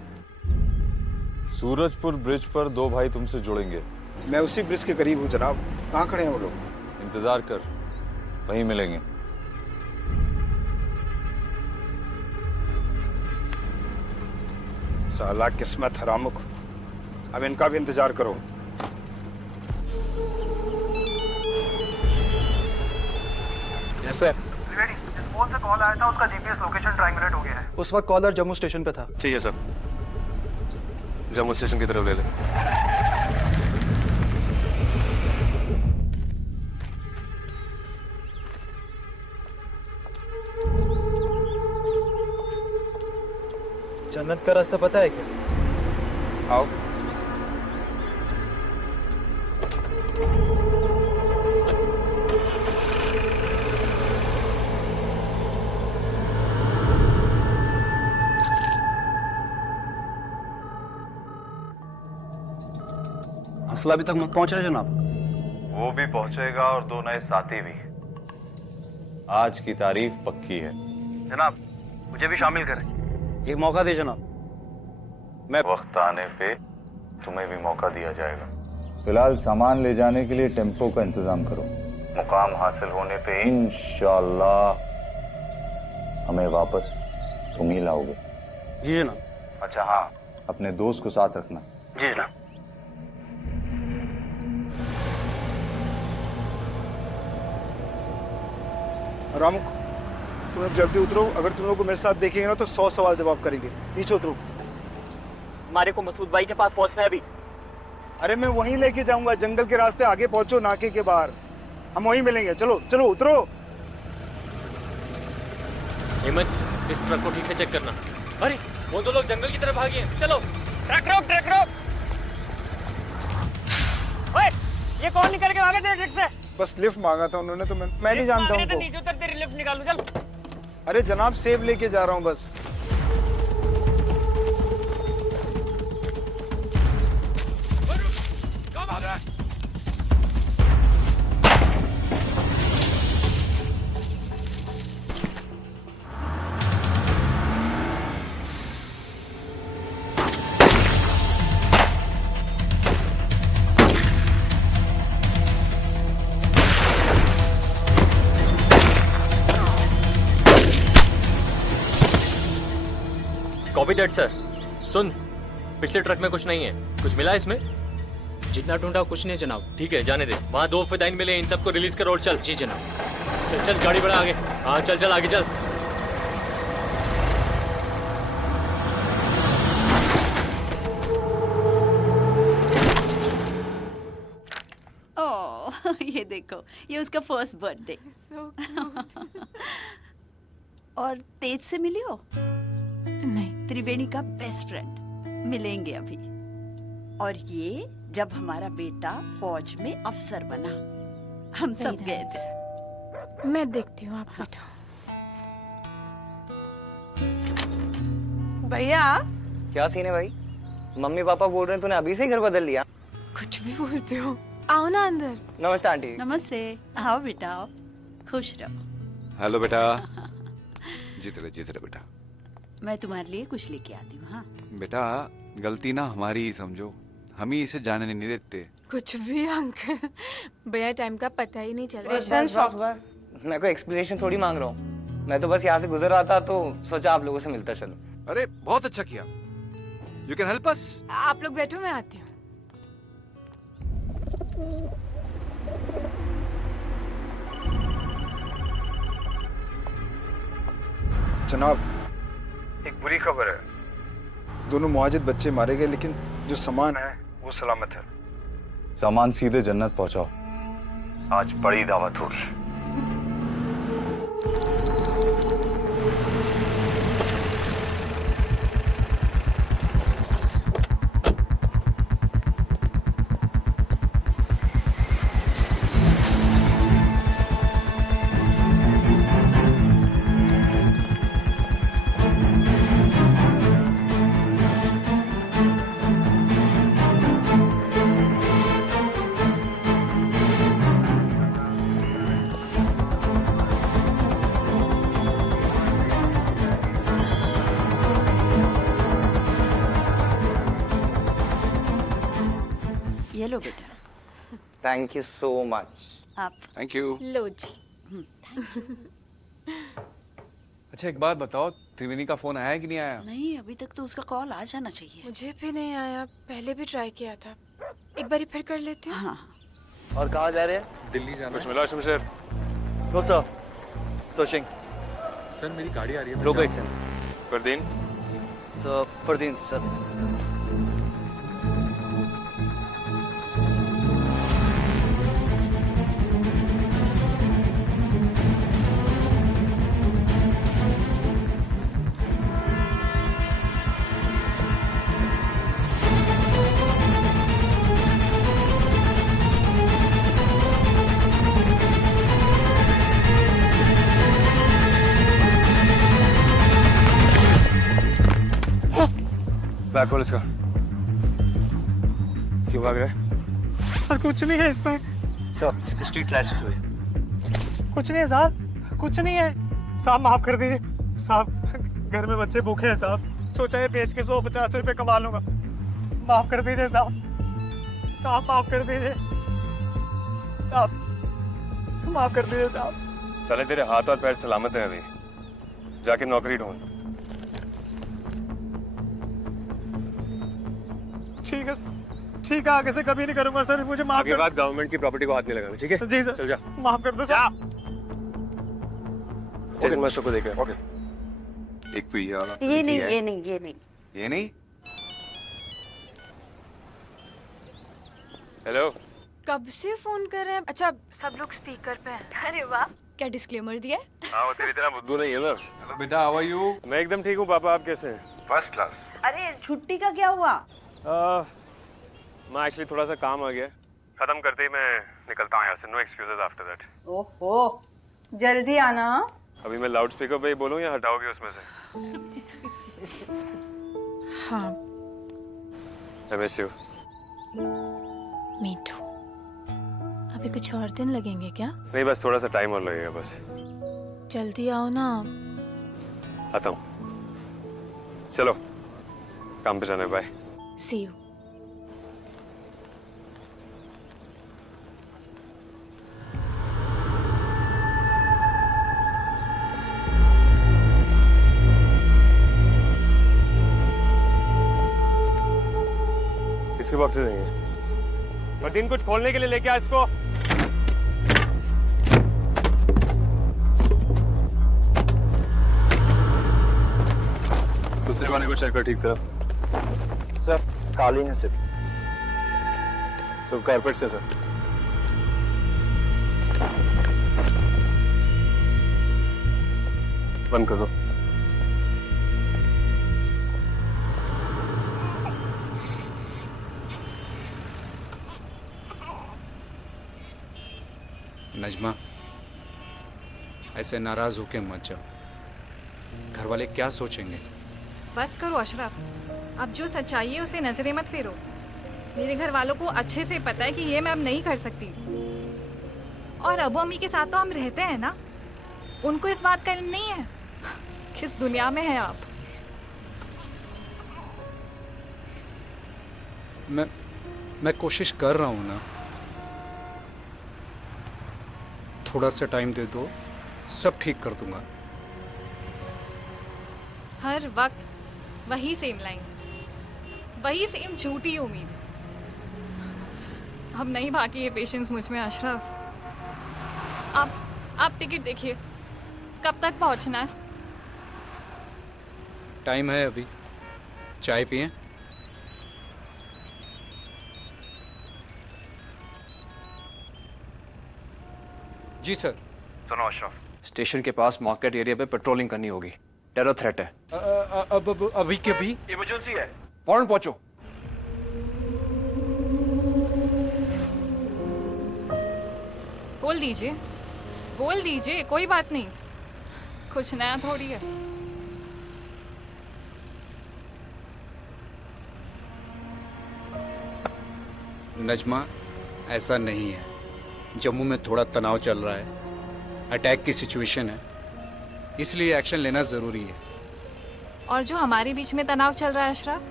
सूरजपुर ब्रिज पर 2 भाई तुमसे जुड़ेंगे। मैं उसी ब्रिज के करीब हूँ जनाब। कहाँ खड़े हैं वो लोग? इंतजार कर, वहीं मिलेंगे। साला किस्मत हरामुख, अब इनका भी इंतजार करो। सर, फोन से कॉल आया था, उसका जीपीएस लोकेशन ट्रायंगुलेट हो गया है। उस वक्त कॉलर जम्मू स्टेशन पे था। चाहिए सर, जम्मू स्टेशन की तरफ ले ले। जन्नत का रास्ता पता है क्या? आओ। हसला अभी तक मत पहुंच रहे जनाब। वो भी पहुंचेगा और 2 नए साथी भी। आज की तारीफ पक्की है। जनाब, मुझे भी शामिल करें। एक मौका दे जनाब। मैं वक्त आने पे तुम्हें भी मौका दिया जाएगा। फिलहाल सामान ले जाने के लिए टेम्पो का इंतजाम करो। मुकाम हासिल होने पे इंशाअल्लाह हमें वापस तुम ही लाओगे। जी जनाब। अच्छा हाँ, अपने दोस्त को साथ रखना। जी जनाब। रामुक, तुम अब जल्दी उतरो। अगर तुम लोग को मेरे साथ देखेंगे ना तो 100 सवाल जवाब करेंगे। नीचे उतरो। हमारे को मसूद भाई के पास पहुंचना है अभी। अरे मैं वहीं लेके जाऊंगा, जंगल के रास्ते आगे पहुंचो, नाके के बाहर। हम वहीं मिलेंगे। चलो चलो उतरो। हेमंत, इस ट्रक को ठीक से चेक करना। अरे वो 2 लोग जंगल की तरफ भागे हैं। चलो ट्रक रोक, ट्रक रोक। ओए, ये कौन निकल के भागे तेरे ट्रक से? बस लिफ्ट मांगा था उन्होंने तो मैं नहीं जानता हूँ। नीचे उतर, तेरी लिफ्ट निकालूं। चल। अरे जनाब, सेब लेके जा रहा हूँ बस। Copy that sir. सुन, पिछले ट्रक में कुछ नहीं है। कुछ मिला इसमें? जितना ढूंढा कुछ नहीं जनाब। ठीक है, जाने दे। वहाँ 2 फिदाइन मिले, इन सबको रिलीज करो और चल। जी जनाब। चल चल, गाड़ी बढ़ा आगे। हाँ चल चल, आगे चल। ओह, ये देखो, ये उसका फर्स्ट बर्थडे। और तेज से मिली हो? नहीं, त्रिवेणी का बेस्ट फ्रेंड। मिलेंगे अभी। और ये जब हमारा बेटा फौज में अफसर बना, हम सब गए थे। मैं देखती हूँ, आप बैठो। भैया क्या सीन है भाई? मम्मी पापा बोल रहे हैं तूने अभी से ही घर बदल लिया। कुछ भी बोलते हो। आओ ना अंदर। नमस्ते आंटी। नमस्ते। आओ बेटा आओ, खुश रहो। हेलो बेटा। जीते रहे बेटा। मैं तुम्हारे लिए कुछ लेके आती हूँ। हाँ बेटा गलती ना हमारी ही समझो, हम ही इसे जाने नहीं देते। कुछ भी अंकल, भैया टाइम का पता ही नहीं चल बस रहा। बस मैं कोई एक्सप्लेनेशन थोड़ी मांग रहा हूँ, मैं तो बस यहाँ से गुजर रहा था तो सोचा आप लोगों से मिलता चलो। अरे बहुत अच्छा किया। You can help us. आप लोग बैठो, मैं आती हूँ। जनाब एक बुरी खबर है, दोनों मुआजिद बच्चे मारे गए, लेकिन जो सामान है वो सलामत है। सामान सीधे जन्नत पहुंचाओ, आज बड़ी दावत होगी। ये लो बेटा। Thank you so much. आप थैंक यू। लो जी। अच्छा एक बात बताओ, त्रिवेणी का फोन आया है कि नहीं आया? नहीं, अभी तक तो उसका कॉल आ जाना चाहिए। मुझे भी नहीं आया, पहले भी ट्राई किया था। एक बार फिर कर लेती हूँ। हाँ। और कहाँ जा रहे हैं? दिल्ली जाना। कुछ मिला शमशेर? No sir. तोशिंग। सर मेरी गाड़ी आ रही है। लोगो action. Fardeen. Sir Fardeen sir. Back call इसका। क्यों भाग रहा है? सर कुछ नहीं है इसमें। सर स्ट्रीट लाइट्स जो है। कुछ नहीं है साहब, कुछ नहीं है साहब, माफ कर दीजिए साहब, घर में बच्चे भूखे हैं साहब, सोचा है बेच के 150 रुपए कमा लूंगा, माफ कर दीजिए साहब, साहब माफ कर दीजिए साहब, माफ कर दीजिए साहब। साले तेरे हाथ और पैर सलामत हैं अभी, जाके नौकरी ढूंढ। ठीक है, आगे से कभी नहीं करूंगा सर, मुझे माफ आगे बाद गवर्नमेंट की प्रॉपर्टी को हाथ नहीं लगाना, ठीक है? जी सर। चल जा। माफ कर दो सर। स्टेशन मास्टर को देखे। ओके। एक तो ये वाला। ये नहीं। ये नहीं। हेलो। कब से फोन कर रहे हैं? अच्छा सब लोग स्पीकर पे हैं। अरे वाह, क्या डिस्क्लेमर दिया? हाँ वो तेरी तरह बुद्धू नहीं है ना। हेलो बेटा, हाउ आर यू? मैं एकदम ठीक हूँ पापा, आप कैसे हैं? First class. अरे छुट्टी का क्या हुआ? मैं एक्चुअली थोड़ा सा काम आ गया, खत्म करते ही मैं निकलता हूँ यहाँ से। No excuses after that. ओहो, जल्दी आना। अभी मैं लाउड स्पीकर पे ही बोलूँ या हटाओगे उसमें से? हाँ। I miss you. Me too. अभी कुछ और दिन लगेंगे क्या? नहीं बस थोड़ा सा टाइम और लगेगा बस। जल्दी आओ ना। आता हूँ। चलो काम पे जाना है, बाय। See you. इसके बॉक्सेस नहीं है। और दिन कुछ खोलने के लिए लेके आ इसको। दूसरे वाले को चेक कर ठीक तरफ। सर काली है सिर्फ। सब कारपेट से सर। बंद कर दो। नजमा, ऐसे नाराज होके मत जाओ, घर वाले क्या सोचेंगे। बस करो अशरफ, अब जो सच्चाई है उसे नजरें मत फेरो। मेरे घर वालों को अच्छे से पता है कि ये मैं अब नहीं कर सकती। और अबू अम्मी के साथ तो हम रहते हैं ना, उनको इस बात का इल्म नहीं है। किस दुनिया में है आप? मैं कोशिश कर रहा हूँ ना, थोड़ा सा टाइम दे दो, सब ठीक कर दूंगा। हर वक्त वही सेम लाइन, वही सेम झूठी उम्मीद। अब नहीं बाकी ये पेशेंस मुझ में अशरफ। आप टिकट देखिए, कब तक पहुंचना है? टाइम है अभी, चाय पिए। जी सर। सुनो अशरफ, स्टेशन के पास मार्केट एरिया पे पेट्रोलिंग करनी होगी, टेरर थ्रेट है। अभी के अभी इमरजेंसी है, फौरन पहुंचो। बोल दीजिए, कोई बात नहीं, कुछ नया थोड़ी है। नजमा, ऐसा नहीं है। जम्मू में थोड़ा तनाव चल रहा है, अटैक की सिचुएशन है, इसलिए एक्शन लेना ज़रूरी है। और जो हमारे बीच में तनाव चल रहा है अशरफ,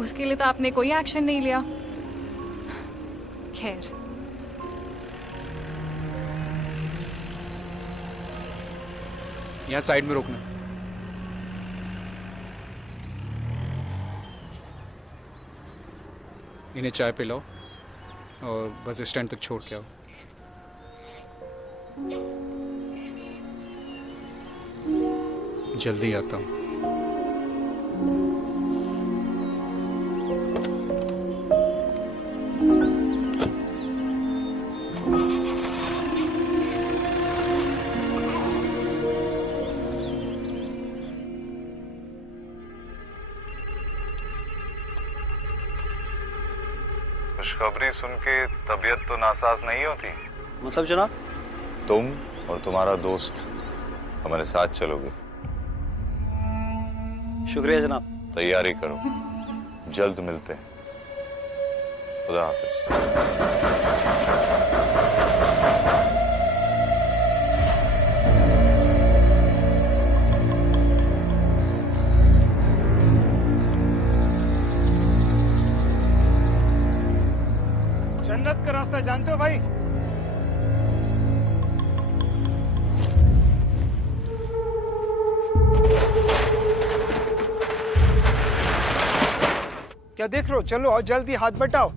उसके लिए तो आपने कोई एक्शन नहीं लिया। खैर, यहाँ साइड में रोकना। इन्हें चाय पिलाओ और बस स्टैंड तक छोड़ के आओ। जल्दी आता हूँ। खुशखबरी सुन के तबीयत तो नासाज नहीं होती? मतलब जनाब? तुम और तुम्हारा दोस्त हमारे साथ चलोगे। शुक्रिया जनाब। तैयारी करो, जल्द मिलते हैं। खुदा हाफिज। जन्नत का रास्ता जानते हो भाई? क्या देख रहे हो? चलो और जल्दी हाथ बटाओ।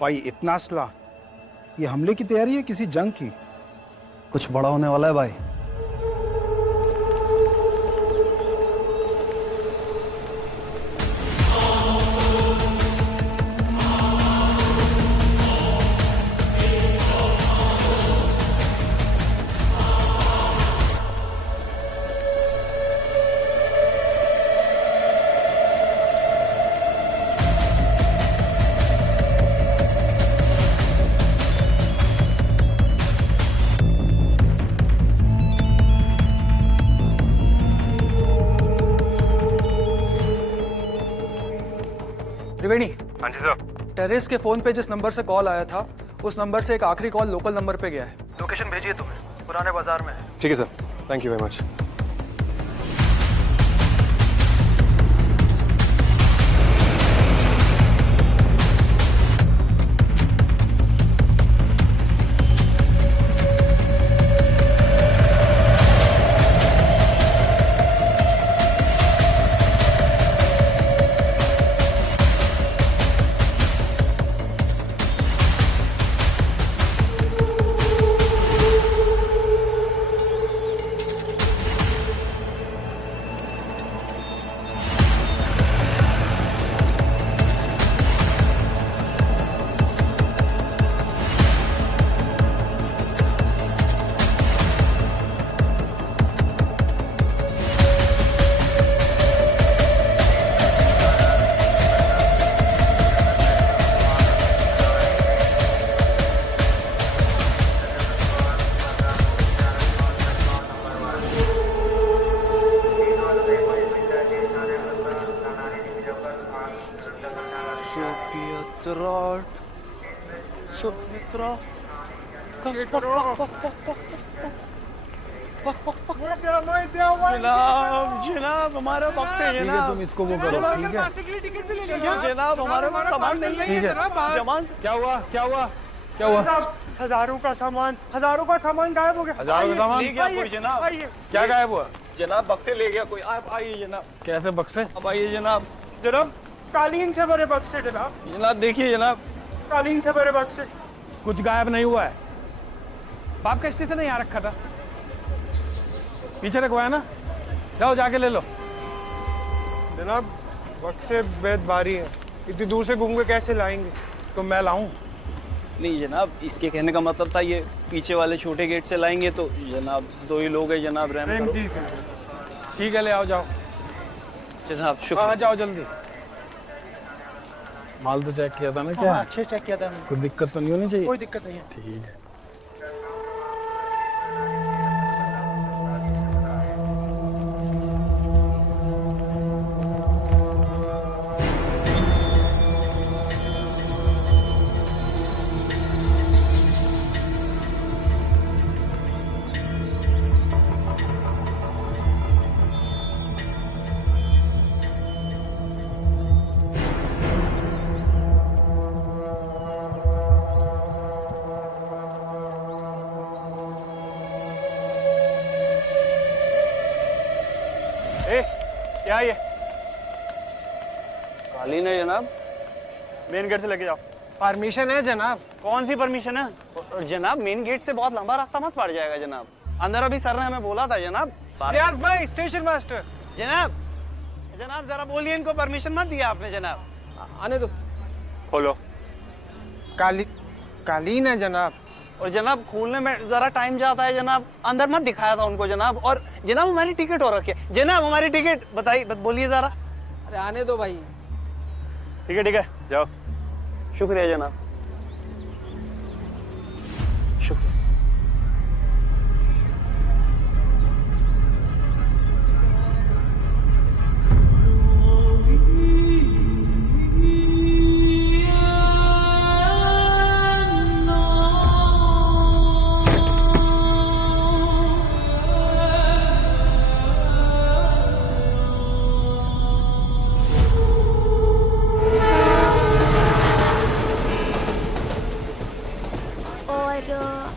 भाई इतना असला, ये हमले की तैयारी है किसी जंग की? कुछ बड़ा होने वाला है भाई। त्रिवेणी। हाँ जी सर। टेरेस के फोन पे जिस नंबर से कॉल आया था, उस नंबर से एक आखिरी कॉल लोकल नंबर पे गया है। लोकेशन भेजिए तुम्हें, पुराने बाजार में है। ठीक है sir, thank you very much. Sumitra जनाब जनाब हमारा बक्स है ठीक है, जनाब। तुम इसको वो करो, ठीक है? टिकट भी ले लिया जनाब, हमारा सामान नहीं है ठीक है। जनाब। जमान क्या हुआ क्या हुआ क्या हुआ? हजारों का सामान गायब हो गया। हजारों का सामान? ले गया कोई जनाब। क्या गायब हुआ? जनाब बक्से ले गया कोई। आप आइए जनाब। कैसे बक्से? अब आइए जनाब। जनाब कालीन से भरे बक्से जनाब। जनाब देखिए जनाब, कालीन से भरे बक्से। कुछ गायब नहीं हुआ है। बाप का स्टेशन नहीं आ रखा था, पीछे रखवाया ना, जाओ जाके ले लो। जनाब बक्से बेद भारी है, इतनी दूर से घूम के कैसे लाएंगे? तो मैं लाऊं? नहीं जनाब, इसके कहने का मतलब था ये पीछे वाले छोटे गेट से लाएंगे तो जनाब 2 ही लोग हैं जनाब, रहम करो। ठीक है, ले आओ जाओ जनाब हाँ शुक्रिया। जाओ जल्दी। माल तो चेक किया था ना? क्या अच्छे चेक किया था हमने। कोई दिक्कत तो नहीं होनी चाहिए? कोई दिक्कत नहीं है। ठीक है। क्या ये? कालीन है जनाब। मेन गेट से लेके जाओ। परमिशन है जनाब। कौन सी परमिशन है? जनाब मेन गेट से बहुत लंबा रास्ता मत पड़ जाएगा जनाब। अंदर अभी सर ने हमें बोला था जनाब। रियाज भाई स्टेशन मास्टर। जनाब जनाब जरा बोलिए, इनको परमिशन मत दिया आपने जनाब। आने दो। खोलो। कालीन है जनाब। और जनाब खोलने में जरा टाइम जाता है जनाब, अंदर मत दिखाया था उनको जनाब। और जनाब हमारी टिकट हो रखी है जनाब, हमारी टिकट बताइए, बोलिए जरा। अरे आने दो भाई। ठीक है जाओ। शुक्रिया जनाब, शुक्रिया।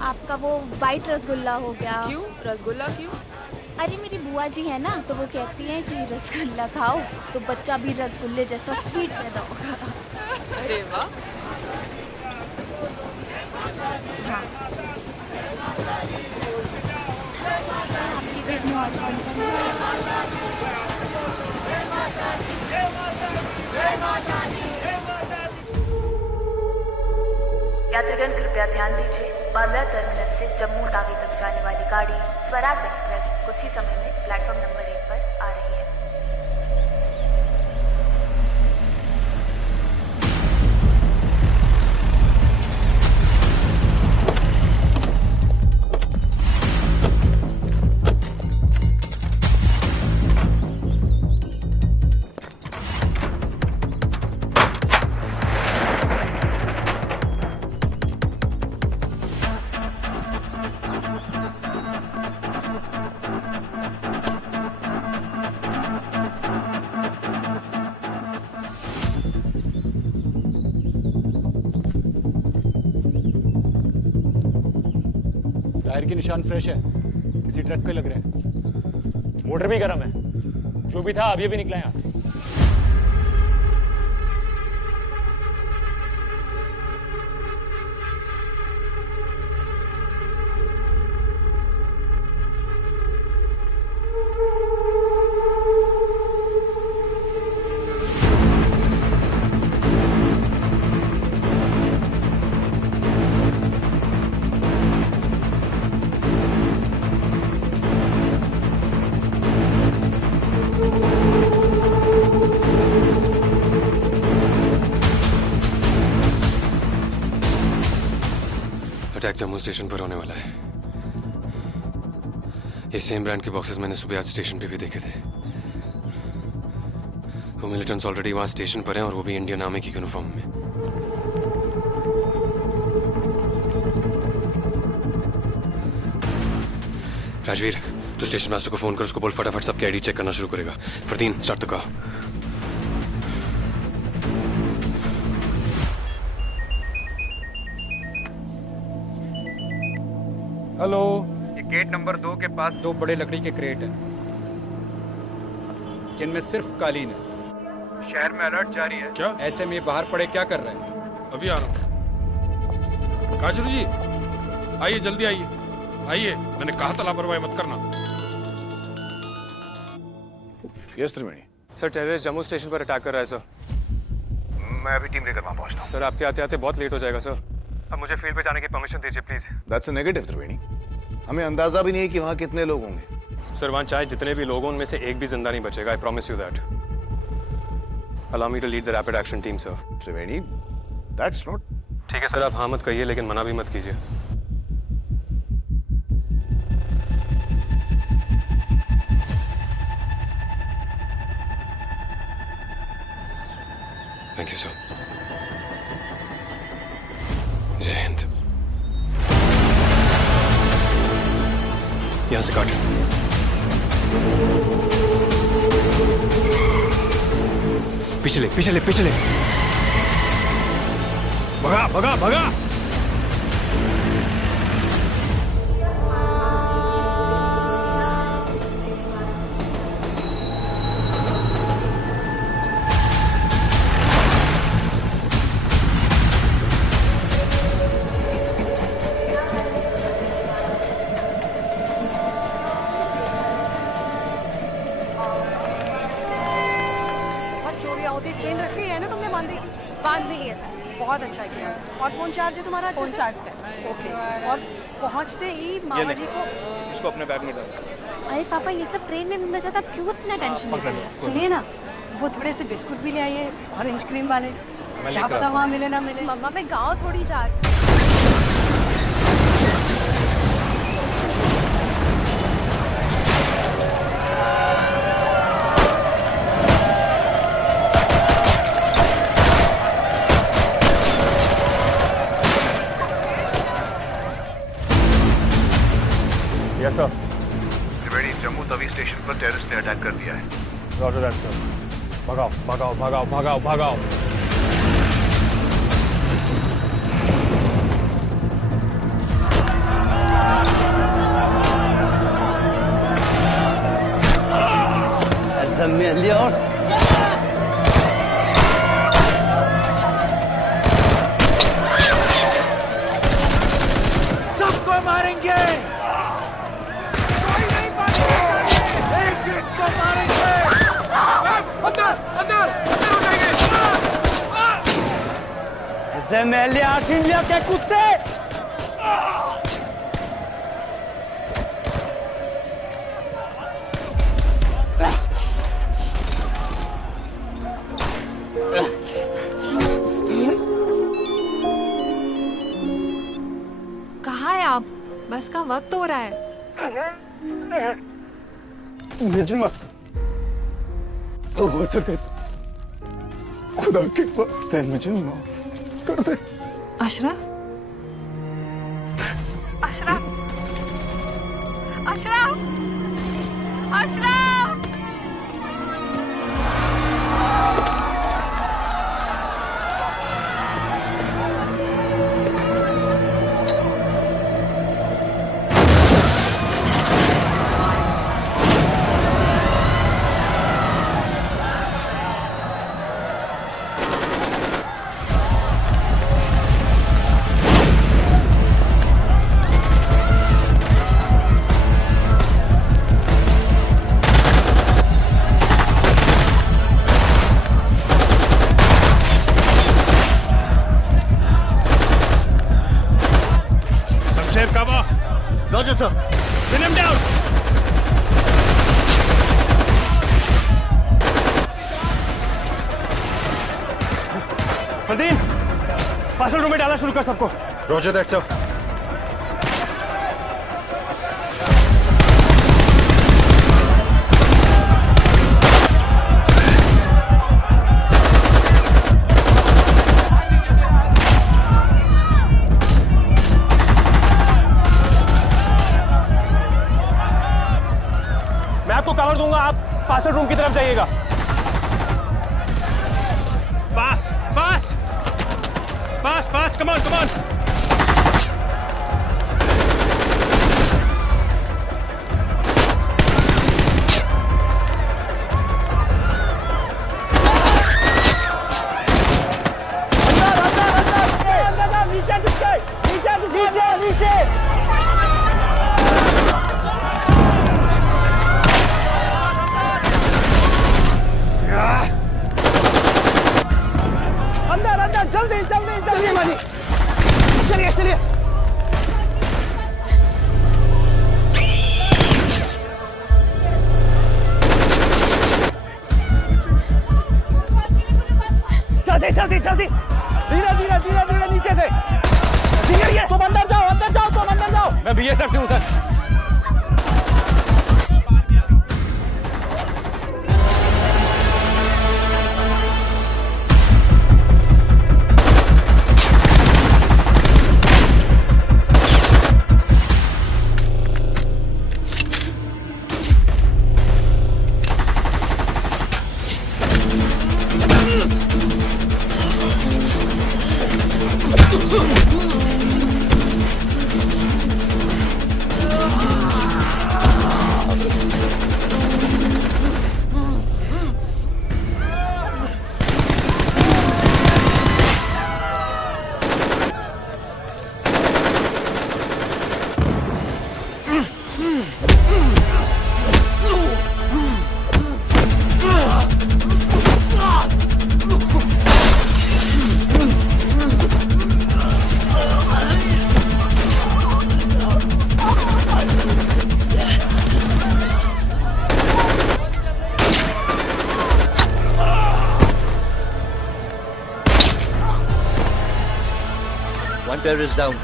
आपका वो वाइट रसगुल्ला हो गया। क्यों रसगुल्ला क्यों? अरे मेरी बुआ जी है ना, तो वो कहती हैं कि रसगुल्ला खाओ तो बच्चा भी रसगुल्ले जैसा स्वीट पैदा होगा। अरे वाह। हाँ। आपके घर में और कौन कौन यात्रीगण कृपया ध्यान दीजिए, बांद्रा टर्मिनस से जम्मू तावी तक जाने वाली गाड़ी स्वराज एक्सप्रेस कुछ ही समय में प्लेटफॉर्म नंबर 1 पर आ रही है। टायर के निशान फ्रेश है, किसी ट्रक के लग रहे हैं। मोटर भी गर्म है, जो भी था अभी निकला यहाँ से। अटैक जम्मू स्टेशन पर होने वाला है। ये सेम ब्रांड के बॉक्सेस मैंने सुबह आज स्टेशन पे भी देखे थे। वो मिलिटेंट्स ऑलरेडी वहाँ स्टेशन पर हैं और वो भी इंडियन आर्मी की यूनिफॉर्म में। राजवीर, तू स्टेशन मास्टर को फोन कर, उसको बोल फटाफट सबके आईडी चेक करना शुरू करेगा। Fardeen, start the car. Hello, ये गेट नंबर 2 के पास 2 बड़े लकड़ी के क्रेट हैं जिनमें सिर्फ कालीन है। शहर में अलर्ट जारी है। क्या? ऐसे में ये बाहर पड़े क्या कर रहे हैं? अभी आ रहा हूँ। काजरू जी, आइए, जल्दी आइए, आइए। मैंने कहा था लापरवाही मत करना। यस त्रिवेणी। सर, टेररिस्ट जम्मू स्टेशन पर अटैक कर रहा है सर। मैं अभी टीम लेकर वहां पहुंचता हूं। सर, आपके आते आते बहुत लेट हो जाएगा सर। अब मुझे फील्ड पे जाने की परमिशन दीजिए प्लीज। दैट्स अ नेगेटिव त्रिवेणी। हमें अंदाजा भी नहीं है कि वहाँ कितने लोग होंगे। सर, वहाँ चाहे जितने भी लोग हों, उनमें से एक भी जिंदा नहीं बचेगा। I promise you that. Allow me to lead the rapid action team sir. Triveni, that's not. ठीक है सर, आप हाँ मत कहिए, लेकिन मना भी मत कीजिए। Thank you sir. जय हिंद। यहां से काट। पिछले पिछले पिछले। भगा भगा भगा। चेन रखी है ना तुमने? बांध भी लिया था। बहुत अच्छा किया। और फोन चार्ज है तुम्हारा? फोन चार्ज कर। ओके। और पहुंचते ही मामा जी को इसको अपने बैग में डाल। अरे पापा, ये सब ट्रेन में मिल जाता, अब क्यों इतना टेंशन लेते हैं? सुनिए ना, वो थोड़े से बिस्कुट भी ले आइए, ऑरेंज क्रीम वाले। क्या पता वहाँ मिले ना मिले। मम्मा, मैं गाँव थोड़ी सा। Yes sir. Triveni, Jammu Tawi station पर टेररिस्ट ने अटैक कर दिया है। Roger that sir. भगाओ भगाओ भगाओ भगाओ भगाओ। सबको मारेंगे। जमेलिया चिंडिया के कुत्ते। कहाँ है आप? बस का वक्त हो रहा है। निजमा, हो सके तो खुदा के वास्ते मुझे माफ कर दे। Ashraf, Ashraf, Ashraf, Ashraf. Roger, sir. Pin him down. Fardeen, parcel room में डालना शुरू कर सबको। Roger that sir. Parcel room की तरफ जाइएगा। पास पास पास पास, कम ऑन कम ऑन। अंदर अंदर जल्दी जल्दी चलिए मानी, चलिए चलिए। जल्दी जल्दी जल्दी, धीरे धीरे धीरे धीरे नीचे से। तुम अंदर जाओ, अंदर जाओ, तुम अंदर जाओ। मैं बीएसएफ से हूँ sir. One terrorist down.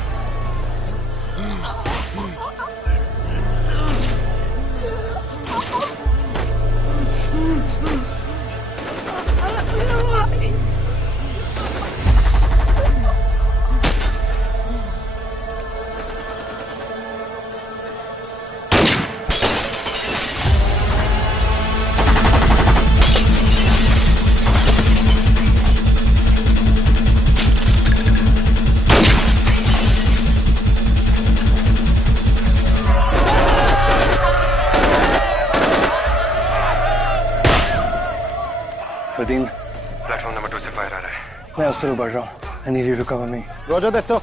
Fardeen, platform number 2 से फायर आ रहा है। मैं उस तरफ बढ़ रहा हूँ। I need you to cover me. Roger that's all.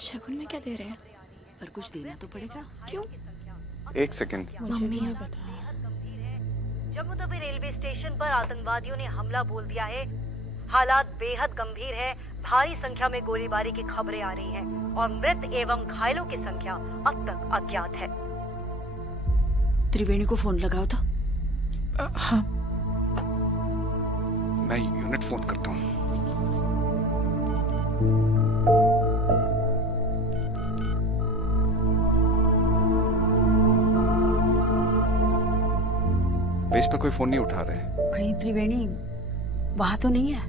शगुन में क्या दे रहे हैं? पर कुछ देना तो पड़ेगा। क्यों? एक second. Mummy Jammu Tawi railway station पर आतंकवादियों ने हमला बोल दिया है। हालात बेहद गंभीर है। भारी संख्या में गोलीबारी की खबरें आ रही हैं और मृत एवं घायलों की संख्या अब तक अज्ञात है। त्रिवेणी को फोन लगाओ तो। हाँ। मैं यूनिट फोन करता हूँ। बेस पर कोई फोन नहीं उठा रहे। कहीं त्रिवेणी वहां तो नहीं है?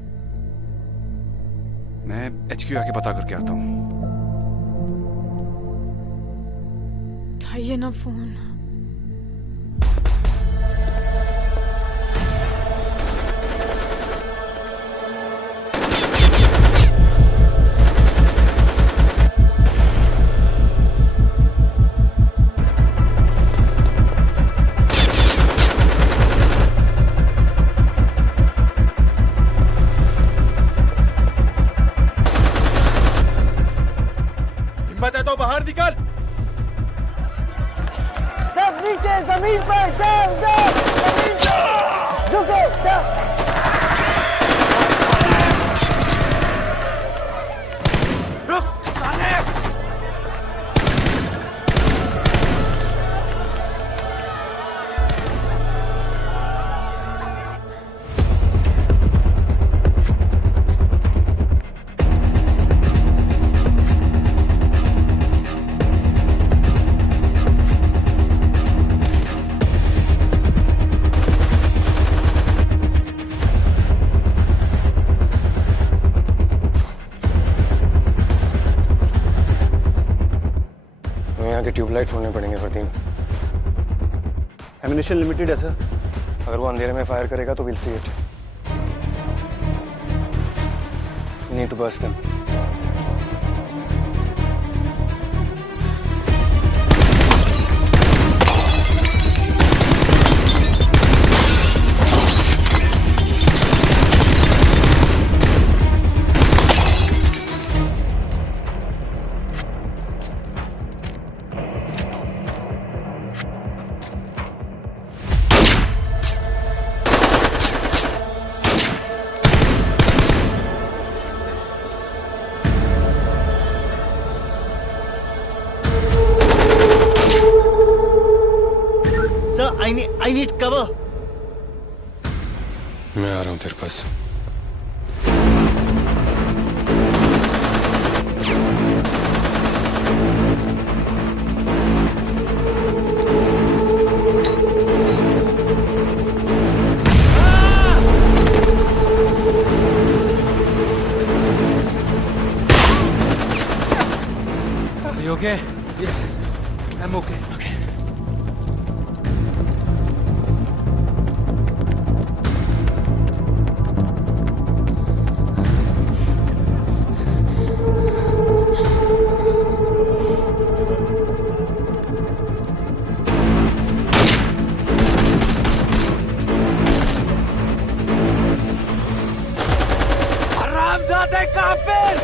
मैं HQ आके पता करके आता हूँ। उठाइए ना फोन। तो बाहर निकल। सब नीचे जमीन पर, सब जमीन पर झुको, सब। रुक साले। ट्यूबलाइट फोड़ने पड़ेंगे फरदीन। एमिनेशन लिमिटेड है सर। अगर वो अंधेरे में फायर करेगा तो will see it. We need to bust him. I need cover. मैं आ रहा हूँ तेरे पास। Are you okay? Yes, I'm okay. हरामजादे काफिर!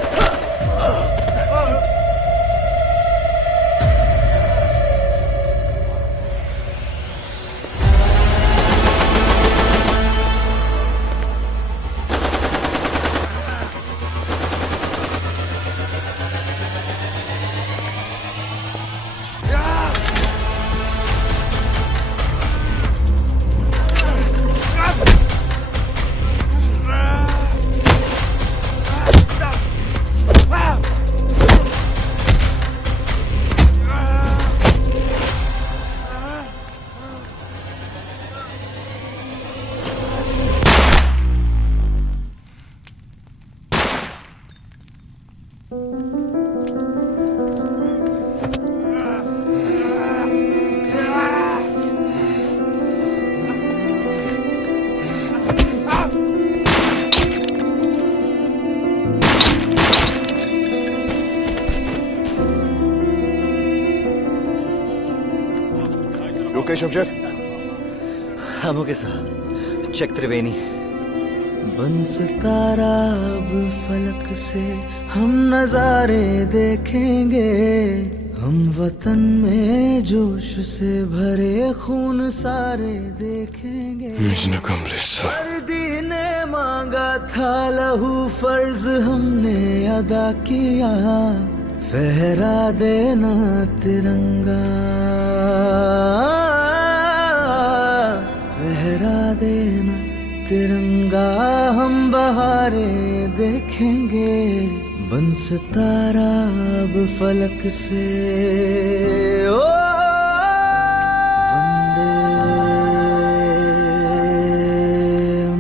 Okay, शमशेर? हम ओके सर। चेक त्रिवेणी। बन सितारा अब फलक से हम नजारे देखेंगे, हम वतन में जोश से भरे खून सारे देखेंगे। वर्दी ने मांगा था लहू, फर्ज हमने अदा किया, फहरा देना तिरंगा, फहरा देना तिरंगा, हम बहारें देखेंगे, बन सितारा अब फलक से। ओ वंदे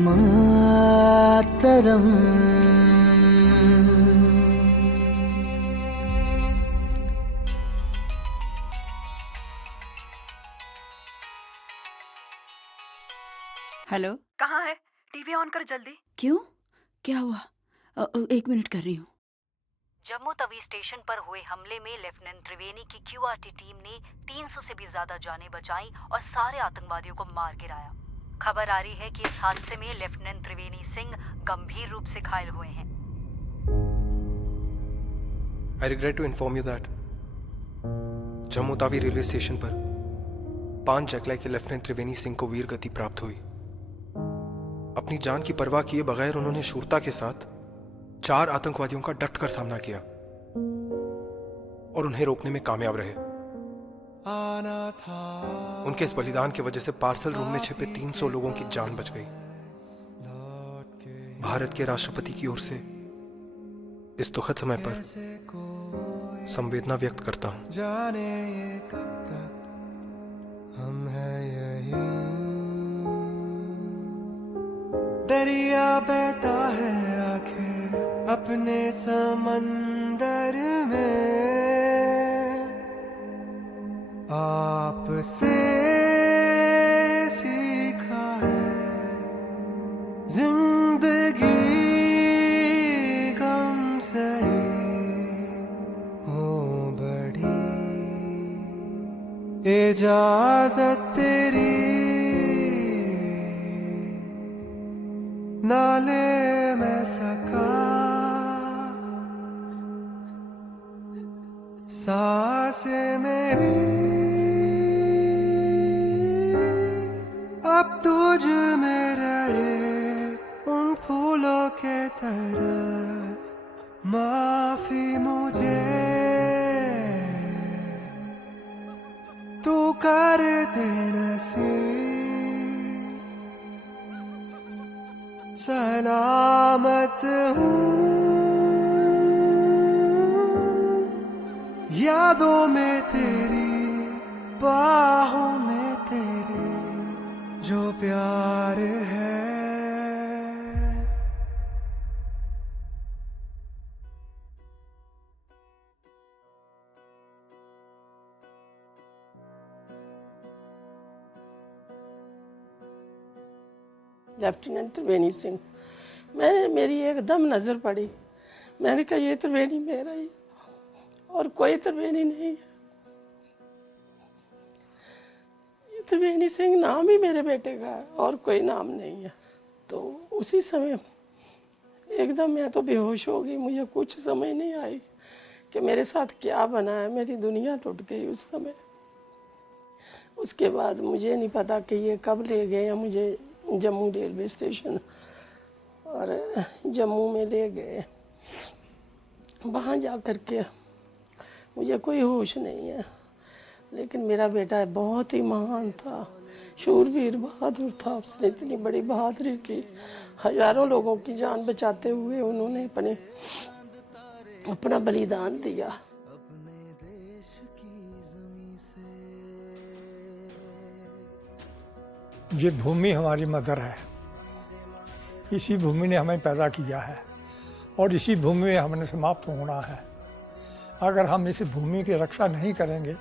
मातरम। हेलो, कहाँ है? टीवी ऑन कर जल्दी। क्यों? क्या हुआ? 1 मिनट कर रही हूँ। जम्मू तवी स्टेशन पर हुए हमले में लेफ्टिनेंट त्रिवेणी की क्यूआरटी टीम ने 300 से भी ज्यादा जानें बचाई और सारे आतंकवादियों को मार गिराया। खबर आ रही है कि इस हादसे में लेफ्टिनेंट त्रिवेणी सिंह गंभीर रूप से घायल हुए हैं। I regret to inform you that Jammu Tawi railway station पर 5 जगलाई के लेफ्टिनेंट त्रिवेणी सिंह को वीर गति प्राप्त हुई। अपनी जान की परवाह किए बगैर उन्होंने शूरता के साथ 4 आतंकवादियों का डटकर सामना किया और उन्हें रोकने में कामयाब रहे। उनके इस बलिदान की वजह से पार्सल रूम में छिपे 300 लोगों की जान बच गई। भारत के राष्ट्रपति की ओर से इस दुखद समय पर संवेदना व्यक्त करता हूं। जाने ये कब तक हम हैं यही, दरिया बहता है आखिर अपने समंदर में, आपसे सही हो बड़ी इजाजत तेरी नाले में सका सांसें मेरी अब तुझ में रहे उन फूलों के तरह माफी मुझे तू कर दे नसीब सलामत हूँ यादों में तेरी बाहों में तेरे जो प्यार है लेफ्टिनेंट त्रिवेणी सिंह। मेरी एकदम नज़र पड़ी, मैंने कहा ये त्रिवेणी मेरा ही और कोई त्रिवेणी नहीं है। ये त्रिवेणी सिंह नाम ही मेरे बेटे का है और कोई नाम नहीं है। तो उसी समय एकदम मैं तो बेहोश हो गई, मुझे कुछ समझ नहीं आई कि मेरे साथ क्या बना है। मेरी दुनिया टूट गई उस समय। उसके बाद मुझे नहीं पता कि ये कब ले गए मुझे जम्मू रेलवे स्टेशन, और जम्मू में ले गए। वहाँ जा कर के मुझे कोई होश नहीं है, लेकिन मेरा बेटा बहुत ही महान था, शूरवीर बहादुर था। उसने इतनी बड़ी बहादुरी की, हजारों लोगों की जान बचाते हुए उन्होंने अपना बलिदान दिया। ये भूमि हमारी मदर है, इसी भूमि ने हमें पैदा किया है और इसी भूमि में हमने समाप्त होना है। अगर हम इस भूमि की रक्षा नहीं करेंगे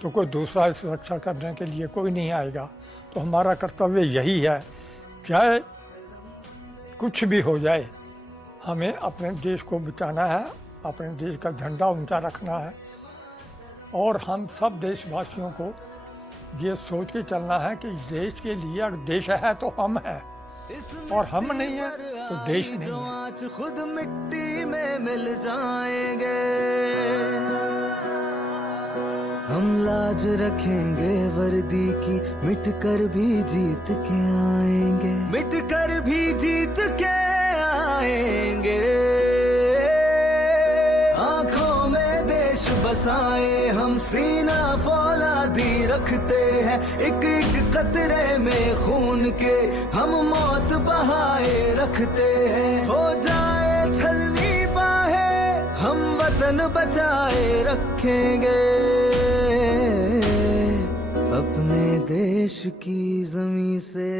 तो कोई दूसरा इस रक्षा करने के लिए कोई नहीं आएगा। तो हमारा कर्तव्य यही है, चाहे कुछ भी हो जाए, हमें अपने देश को बचाना है, अपने देश का झंडा ऊंचा रखना है। और हम सब देशवासियों को ये सोच के चलना है कि देश के लिए अगर देश है तो हम हैं, और हम नहीं है तो देश नहीं है। आज खुद मिट्टी में मिल जाएंगे, हम लाज रखेंगे वर्दी की, मिट कर भी जीत के आएंगे, मिट कर भी जीत के आएंगे। आंखों में देश बसाए हम, सीना फौलादी रखते हैं, एक एक कतरे में खून के हम मौत बहाए रखते हैं। हो जाए छलनी बाहें हम वतन बचाए रखेंगे, अपने देश की ज़मीं से।